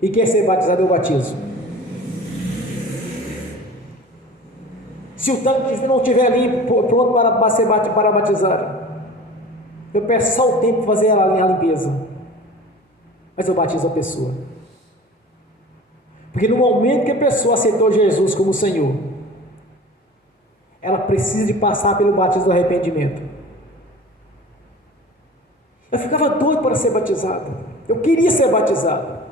e quer ser batizado, eu batizo. Se o tanque não estiver limpo, pronto para batizar, eu peço só o tempo para fazer a limpeza, mas eu batizo a pessoa. Porque no momento que a pessoa aceitou Jesus como Senhor, ela precisa de passar pelo batismo do arrependimento. Eu ficava doido para ser batizado. Eu queria ser batizado.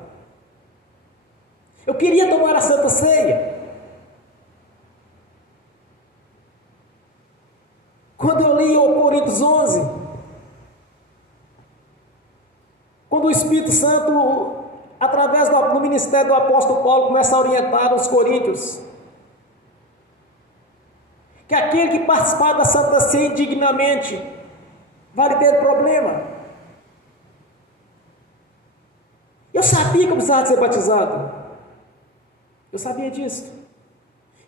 Eu queria tomar a Santa Ceia. Quando eu li o Coríntios 11, quando o Espírito Santo, através do ministério do apóstolo Paulo, começa a orientar os coríntios, que aquele que participar da Santa Ceia indignamente vai ter problema. Eu sabia que eu precisava de ser batizado. Eu sabia disso.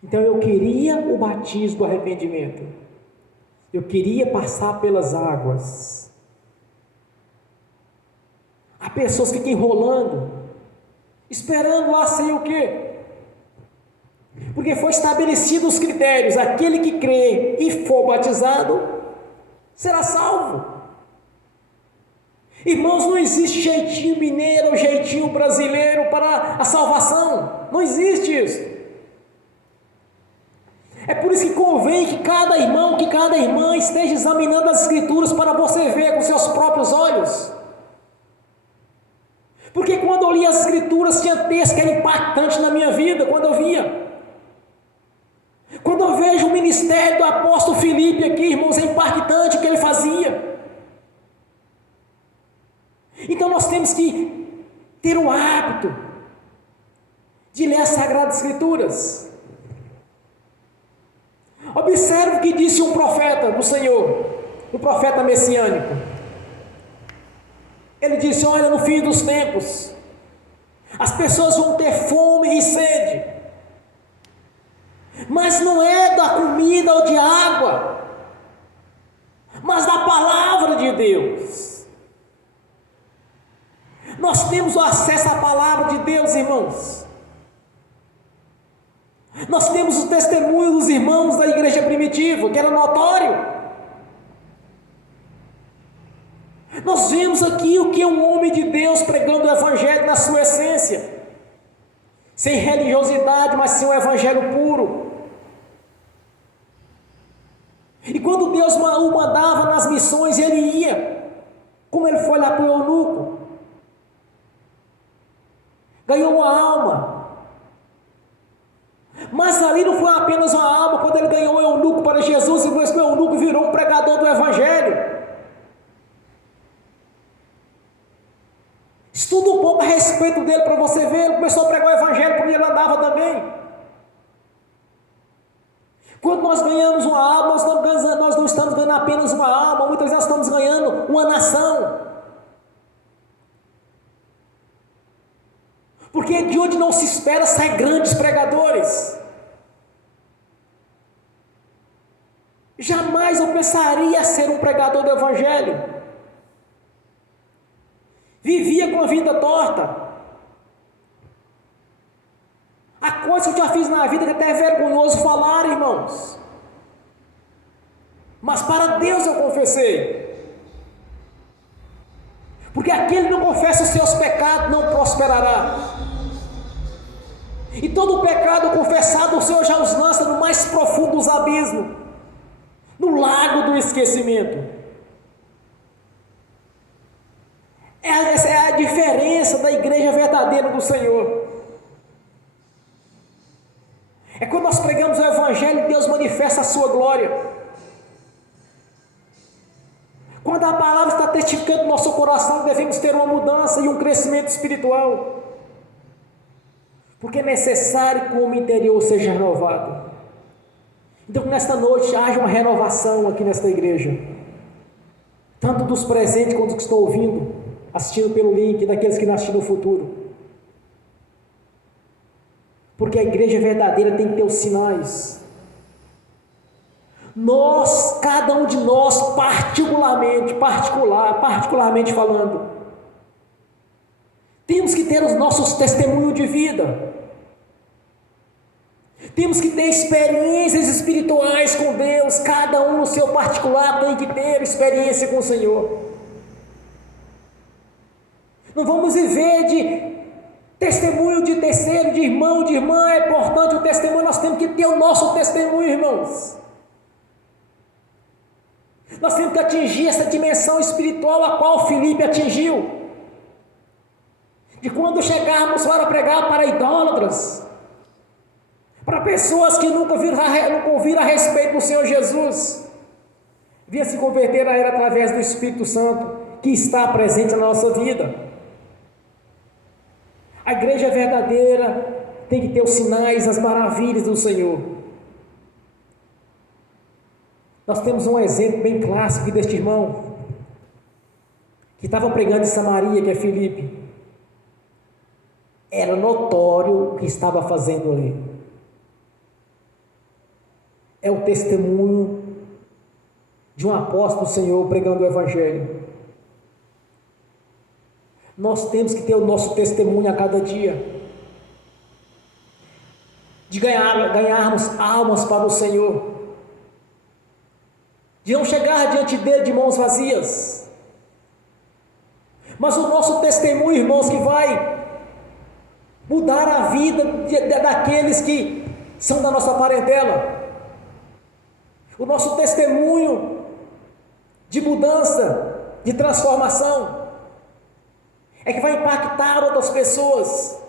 Então eu queria o batismo do arrependimento. Eu queria passar pelas águas. Há pessoas que ficam enrolando, esperando lá sei o quê? Porque foi estabelecido os critérios: aquele que crê e for batizado será salvo. Irmãos, não existe jeitinho mineiro ou jeitinho brasileiro para a salvação. Não existe isso. É por isso que convém que cada irmão, que cada irmã esteja examinando as Escrituras para você ver com seus próprios olhos. Porque quando eu li as Escrituras, tinha texto que era impactante na minha vida, quando eu via. Quando eu vejo o ministério do apóstolo Filipe aqui, irmãos, é impactante o que ele fazia. Então nós temos que ter o hábito de ler as Sagradas Escrituras. Observe o que disse um profeta do Senhor, um profeta messiânico. Ele disse: olha, no fim dos tempos, as pessoas vão ter fome e sede, mas não é da comida ou de água, mas da palavra de Deus. Nós temos o acesso à palavra de Deus, irmãos. Nós temos o testemunho dos irmãos da igreja primitiva, que era notório. Nós vemos aqui o que é um homem de Deus pregando o evangelho na sua essência, sem religiosidade, mas sem um evangelho puro. E quando Deus o mandava nas missões, ele ia, como ele foi lá para o eunuco, ganhou uma alma. Mas ali não foi apenas uma alma. Quando ele ganhou o eunuco para Jesus, e o eunuco virou um pregador do evangelho. Estuda um pouco a respeito dele para você ver. Ele começou a pregar o evangelho porque ele andava também. Quando nós ganhamos uma alma, nós não estamos ganhando apenas uma alma, muitas vezes nós estamos ganhando uma nação. Porque de onde não se espera saem grandes pregadores. Jamais eu pensaria ser um pregador do Evangelho. Vivia com a vida torta. Há coisas que eu já fiz na vida que até é vergonhoso falar, irmãos. Mas para Deus eu confessei. Porque aquele que não confessa os seus pecados não prosperará. E todo pecado confessado o Senhor já os lança no mais profundo dos abismos, no lago do esquecimento. Essa é a diferença da igreja verdadeira do Senhor. É quando nós pregamos o Evangelho, Deus manifesta a sua glória. Quando a palavra está testificando no nosso coração, devemos ter uma mudança e um crescimento espiritual. Porque é necessário que o homem interior seja renovado. Então, que nesta noite haja uma renovação aqui nesta igreja. Tanto dos presentes quanto dos que estão ouvindo, assistindo pelo link, daqueles que não assistirão no futuro. Porque a igreja verdadeira tem que ter os sinais. Nós, cada um de nós, particularmente falando, temos que ter os nossos testemunhos de vida. Temos que ter experiências espirituais com Deus. Cada um no seu particular tem que ter experiência com o Senhor. Não vamos viver de testemunho de terceiro, de irmão, de irmã. É importante o testemunho, nós temos que ter o nosso testemunho, irmãos. Nós temos que atingir essa dimensão espiritual a qual Filipe atingiu. De quando chegarmos para pregar para idólatras, para pessoas que nunca ouviram a respeito do Senhor Jesus, vinha se converter a Ele através do Espírito Santo, que está presente na nossa vida. A igreja verdadeira tem que ter os sinais, as maravilhas do Senhor. Nós temos um exemplo bem clássico deste irmão, que estava pregando em Samaria, que é Filipe. Era notório o que estava fazendo ali. É o testemunho de um apóstolo do Senhor pregando o Evangelho. Nós temos que ter o nosso testemunho a cada dia, de ganharmos almas para o Senhor, de não chegar diante dele de mãos vazias, mas o nosso testemunho, irmãos, que vai mudar a vida daqueles que são da nossa parentela. O nosso testemunho de mudança, de transformação, é que vai impactar outras pessoas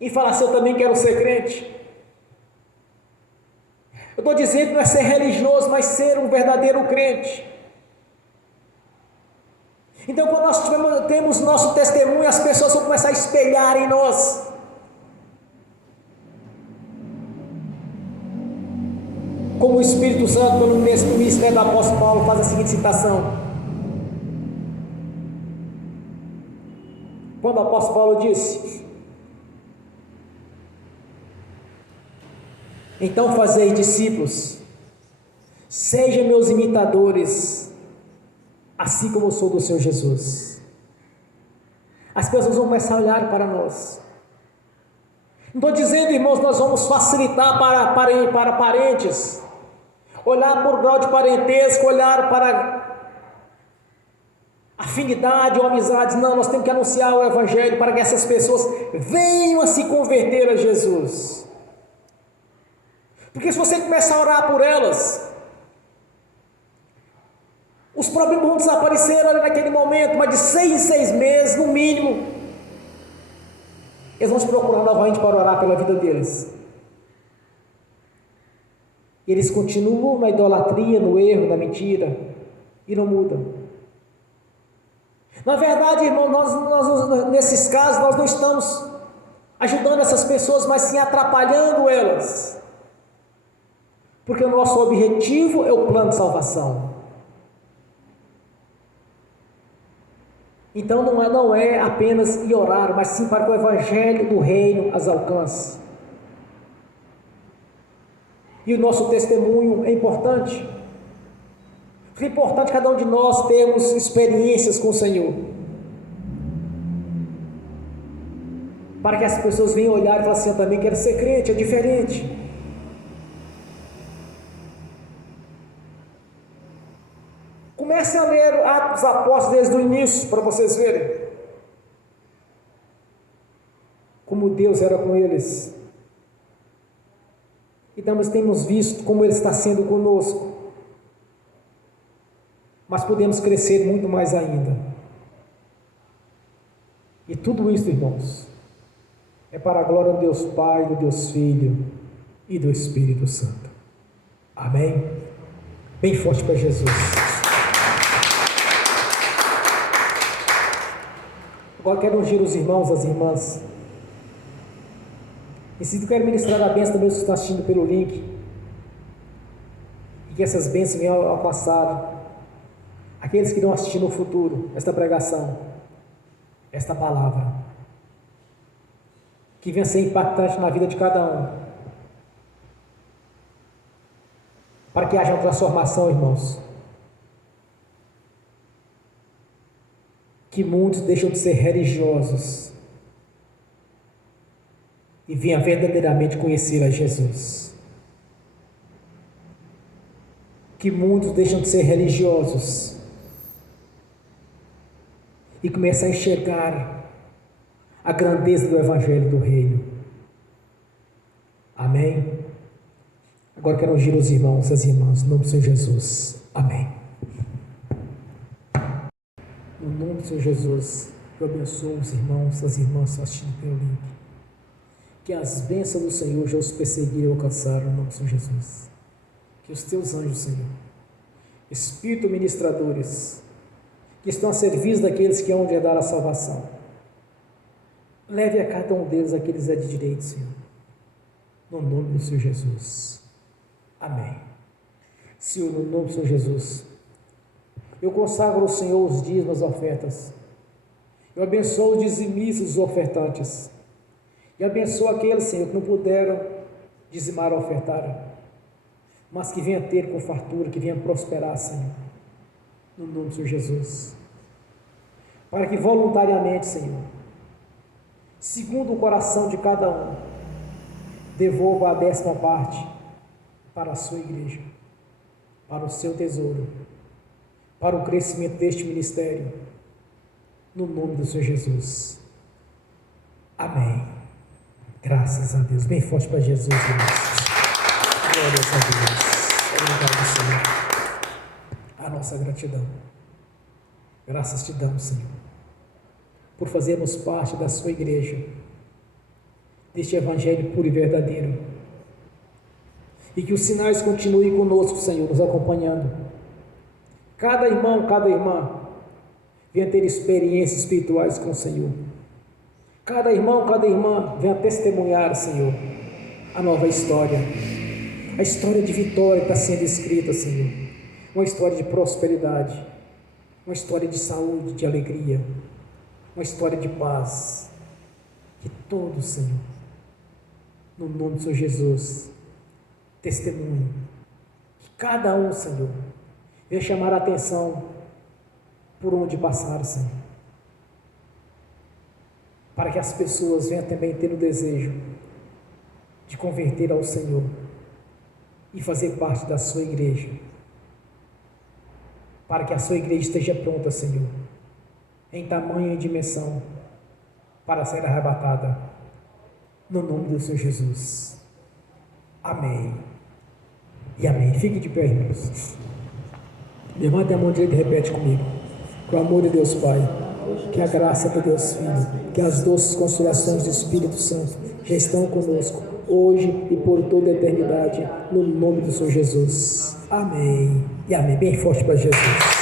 e falar assim: eu também quero ser crente. Eu estou dizendo que não é ser religioso, mas ser um verdadeiro crente. Então, quando nós temos nosso testemunho, as pessoas vão começar a espelhar em nós. Como o Espírito Santo, no ministério do apóstolo Paulo, faz a seguinte citação. Quando o apóstolo Paulo disse: então fazei discípulos, sejam meus imitadores, assim como eu sou do Senhor Jesus. As pessoas vão começar a olhar para nós. Não estou dizendo, irmãos, nós vamos facilitar para parentes, olhar por grau de parentesco, olhar para afinidade ou amizades. Não, nós temos que anunciar o Evangelho para que essas pessoas venham a se converter a Jesus. Porque se você começar a orar por elas, os problemas vão desaparecer ali naquele momento, mas de 6 em 6 meses, no mínimo, eles vão se procurar novamente para orar pela vida deles. E eles continuam na idolatria, no erro, na mentira, e não mudam. Na verdade, irmão, nós nesses casos, nós não estamos ajudando essas pessoas, mas sim atrapalhando elas. Porque o nosso objetivo é o plano de salvação. Então não é apenas ir orar, mas sim para que o Evangelho do Reino as alcance. E o nosso testemunho é importante. É importante cada um de nós termos experiências com o Senhor, para que as pessoas venham olhar e falar assim: eu também quero ser crente, é diferente. Comecem a ler Atos dos Apóstolos desde o início, para vocês verem como Deus era com eles. E nós temos visto como Ele está sendo conosco. Mas podemos crescer muito mais ainda. E tudo isso, irmãos, é para a glória do Deus Pai, do Deus Filho e do Espírito Santo. Amém? Bem forte para Jesus. Agora quero ungir os irmãos, as irmãs. E se quero ministrar a bênção também, que estão assistindo pelo link, e que essas bênçãos venham alcançar aqueles que irão assistir no futuro esta pregação, esta palavra, que venha ser impactante na vida de cada um, para que haja uma transformação, irmãos, que muitos deixam de ser religiosos e venha verdadeiramente conhecer a Jesus. Que muitos deixam de ser religiosos e começam a enxergar a grandeza do Evangelho do Reino. Amém? Agora quero ungir os irmãos, as irmãs, no nome do Senhor Jesus. Amém. No nome do Senhor Jesus, eu abençoo os irmãos, as irmãs assistindo pelo link. Que as bênçãos do Senhor já os perseguirem e alcançaram no nome do Senhor Jesus. Que os teus anjos, Senhor, Espírito ministradores, que estão a serviço daqueles que hão de herdar a salvação, leve a cada um deles aqueles é de direito, Senhor, no nome do Senhor Jesus. Amém. Senhor, no nome do Senhor Jesus, eu consagro ao Senhor os dízimos, as ofertas. Eu abençoo os dizimistas, os ofertantes. E abençoo aqueles, Senhor, que não puderam dizimar ou ofertar, mas que venha ter com fartura, que venha prosperar, Senhor, no nome do Senhor Jesus. Para que voluntariamente, Senhor, segundo o coração de cada um, devolva a 10ª parte para a sua igreja, para o seu tesouro, para o crescimento deste ministério, no nome do Senhor Jesus. Amém. Graças a Deus. Bem forte para Jesus, irmãos. Glórias a Deus. Obrigado, Senhor. A nossa gratidão. Graças te damos, Senhor, por fazermos parte da sua igreja, deste evangelho puro e verdadeiro. E que os sinais continuem conosco, Senhor, nos acompanhando. Cada irmão, cada irmã venha ter experiências espirituais com o Senhor. Cada irmão, cada irmã venha testemunhar, Senhor, a nova história. A história de vitória que está sendo escrita, Senhor. Uma história de prosperidade. Uma história de saúde, de alegria. Uma história de paz. Que todos, Senhor, no nome do Senhor Jesus, testemunhem. Que cada um, Senhor, venha chamar a atenção por onde passar, Senhor. Para que as pessoas venham também ter o desejo de converter ao Senhor e fazer parte da sua igreja. Para que a sua igreja esteja pronta, Senhor, em tamanho e dimensão, para ser arrebatada, no nome do Senhor Jesus. Amém e amém. Fique de pé, irmãos. Levante a mão direita e repete comigo. Com o amor de Deus Pai, que a graça de Deus Filho, que as doces consolações do Espírito Santo já estão conosco, hoje e por toda a eternidade, no nome do Senhor Jesus. Amém e amém. Bem forte para Jesus.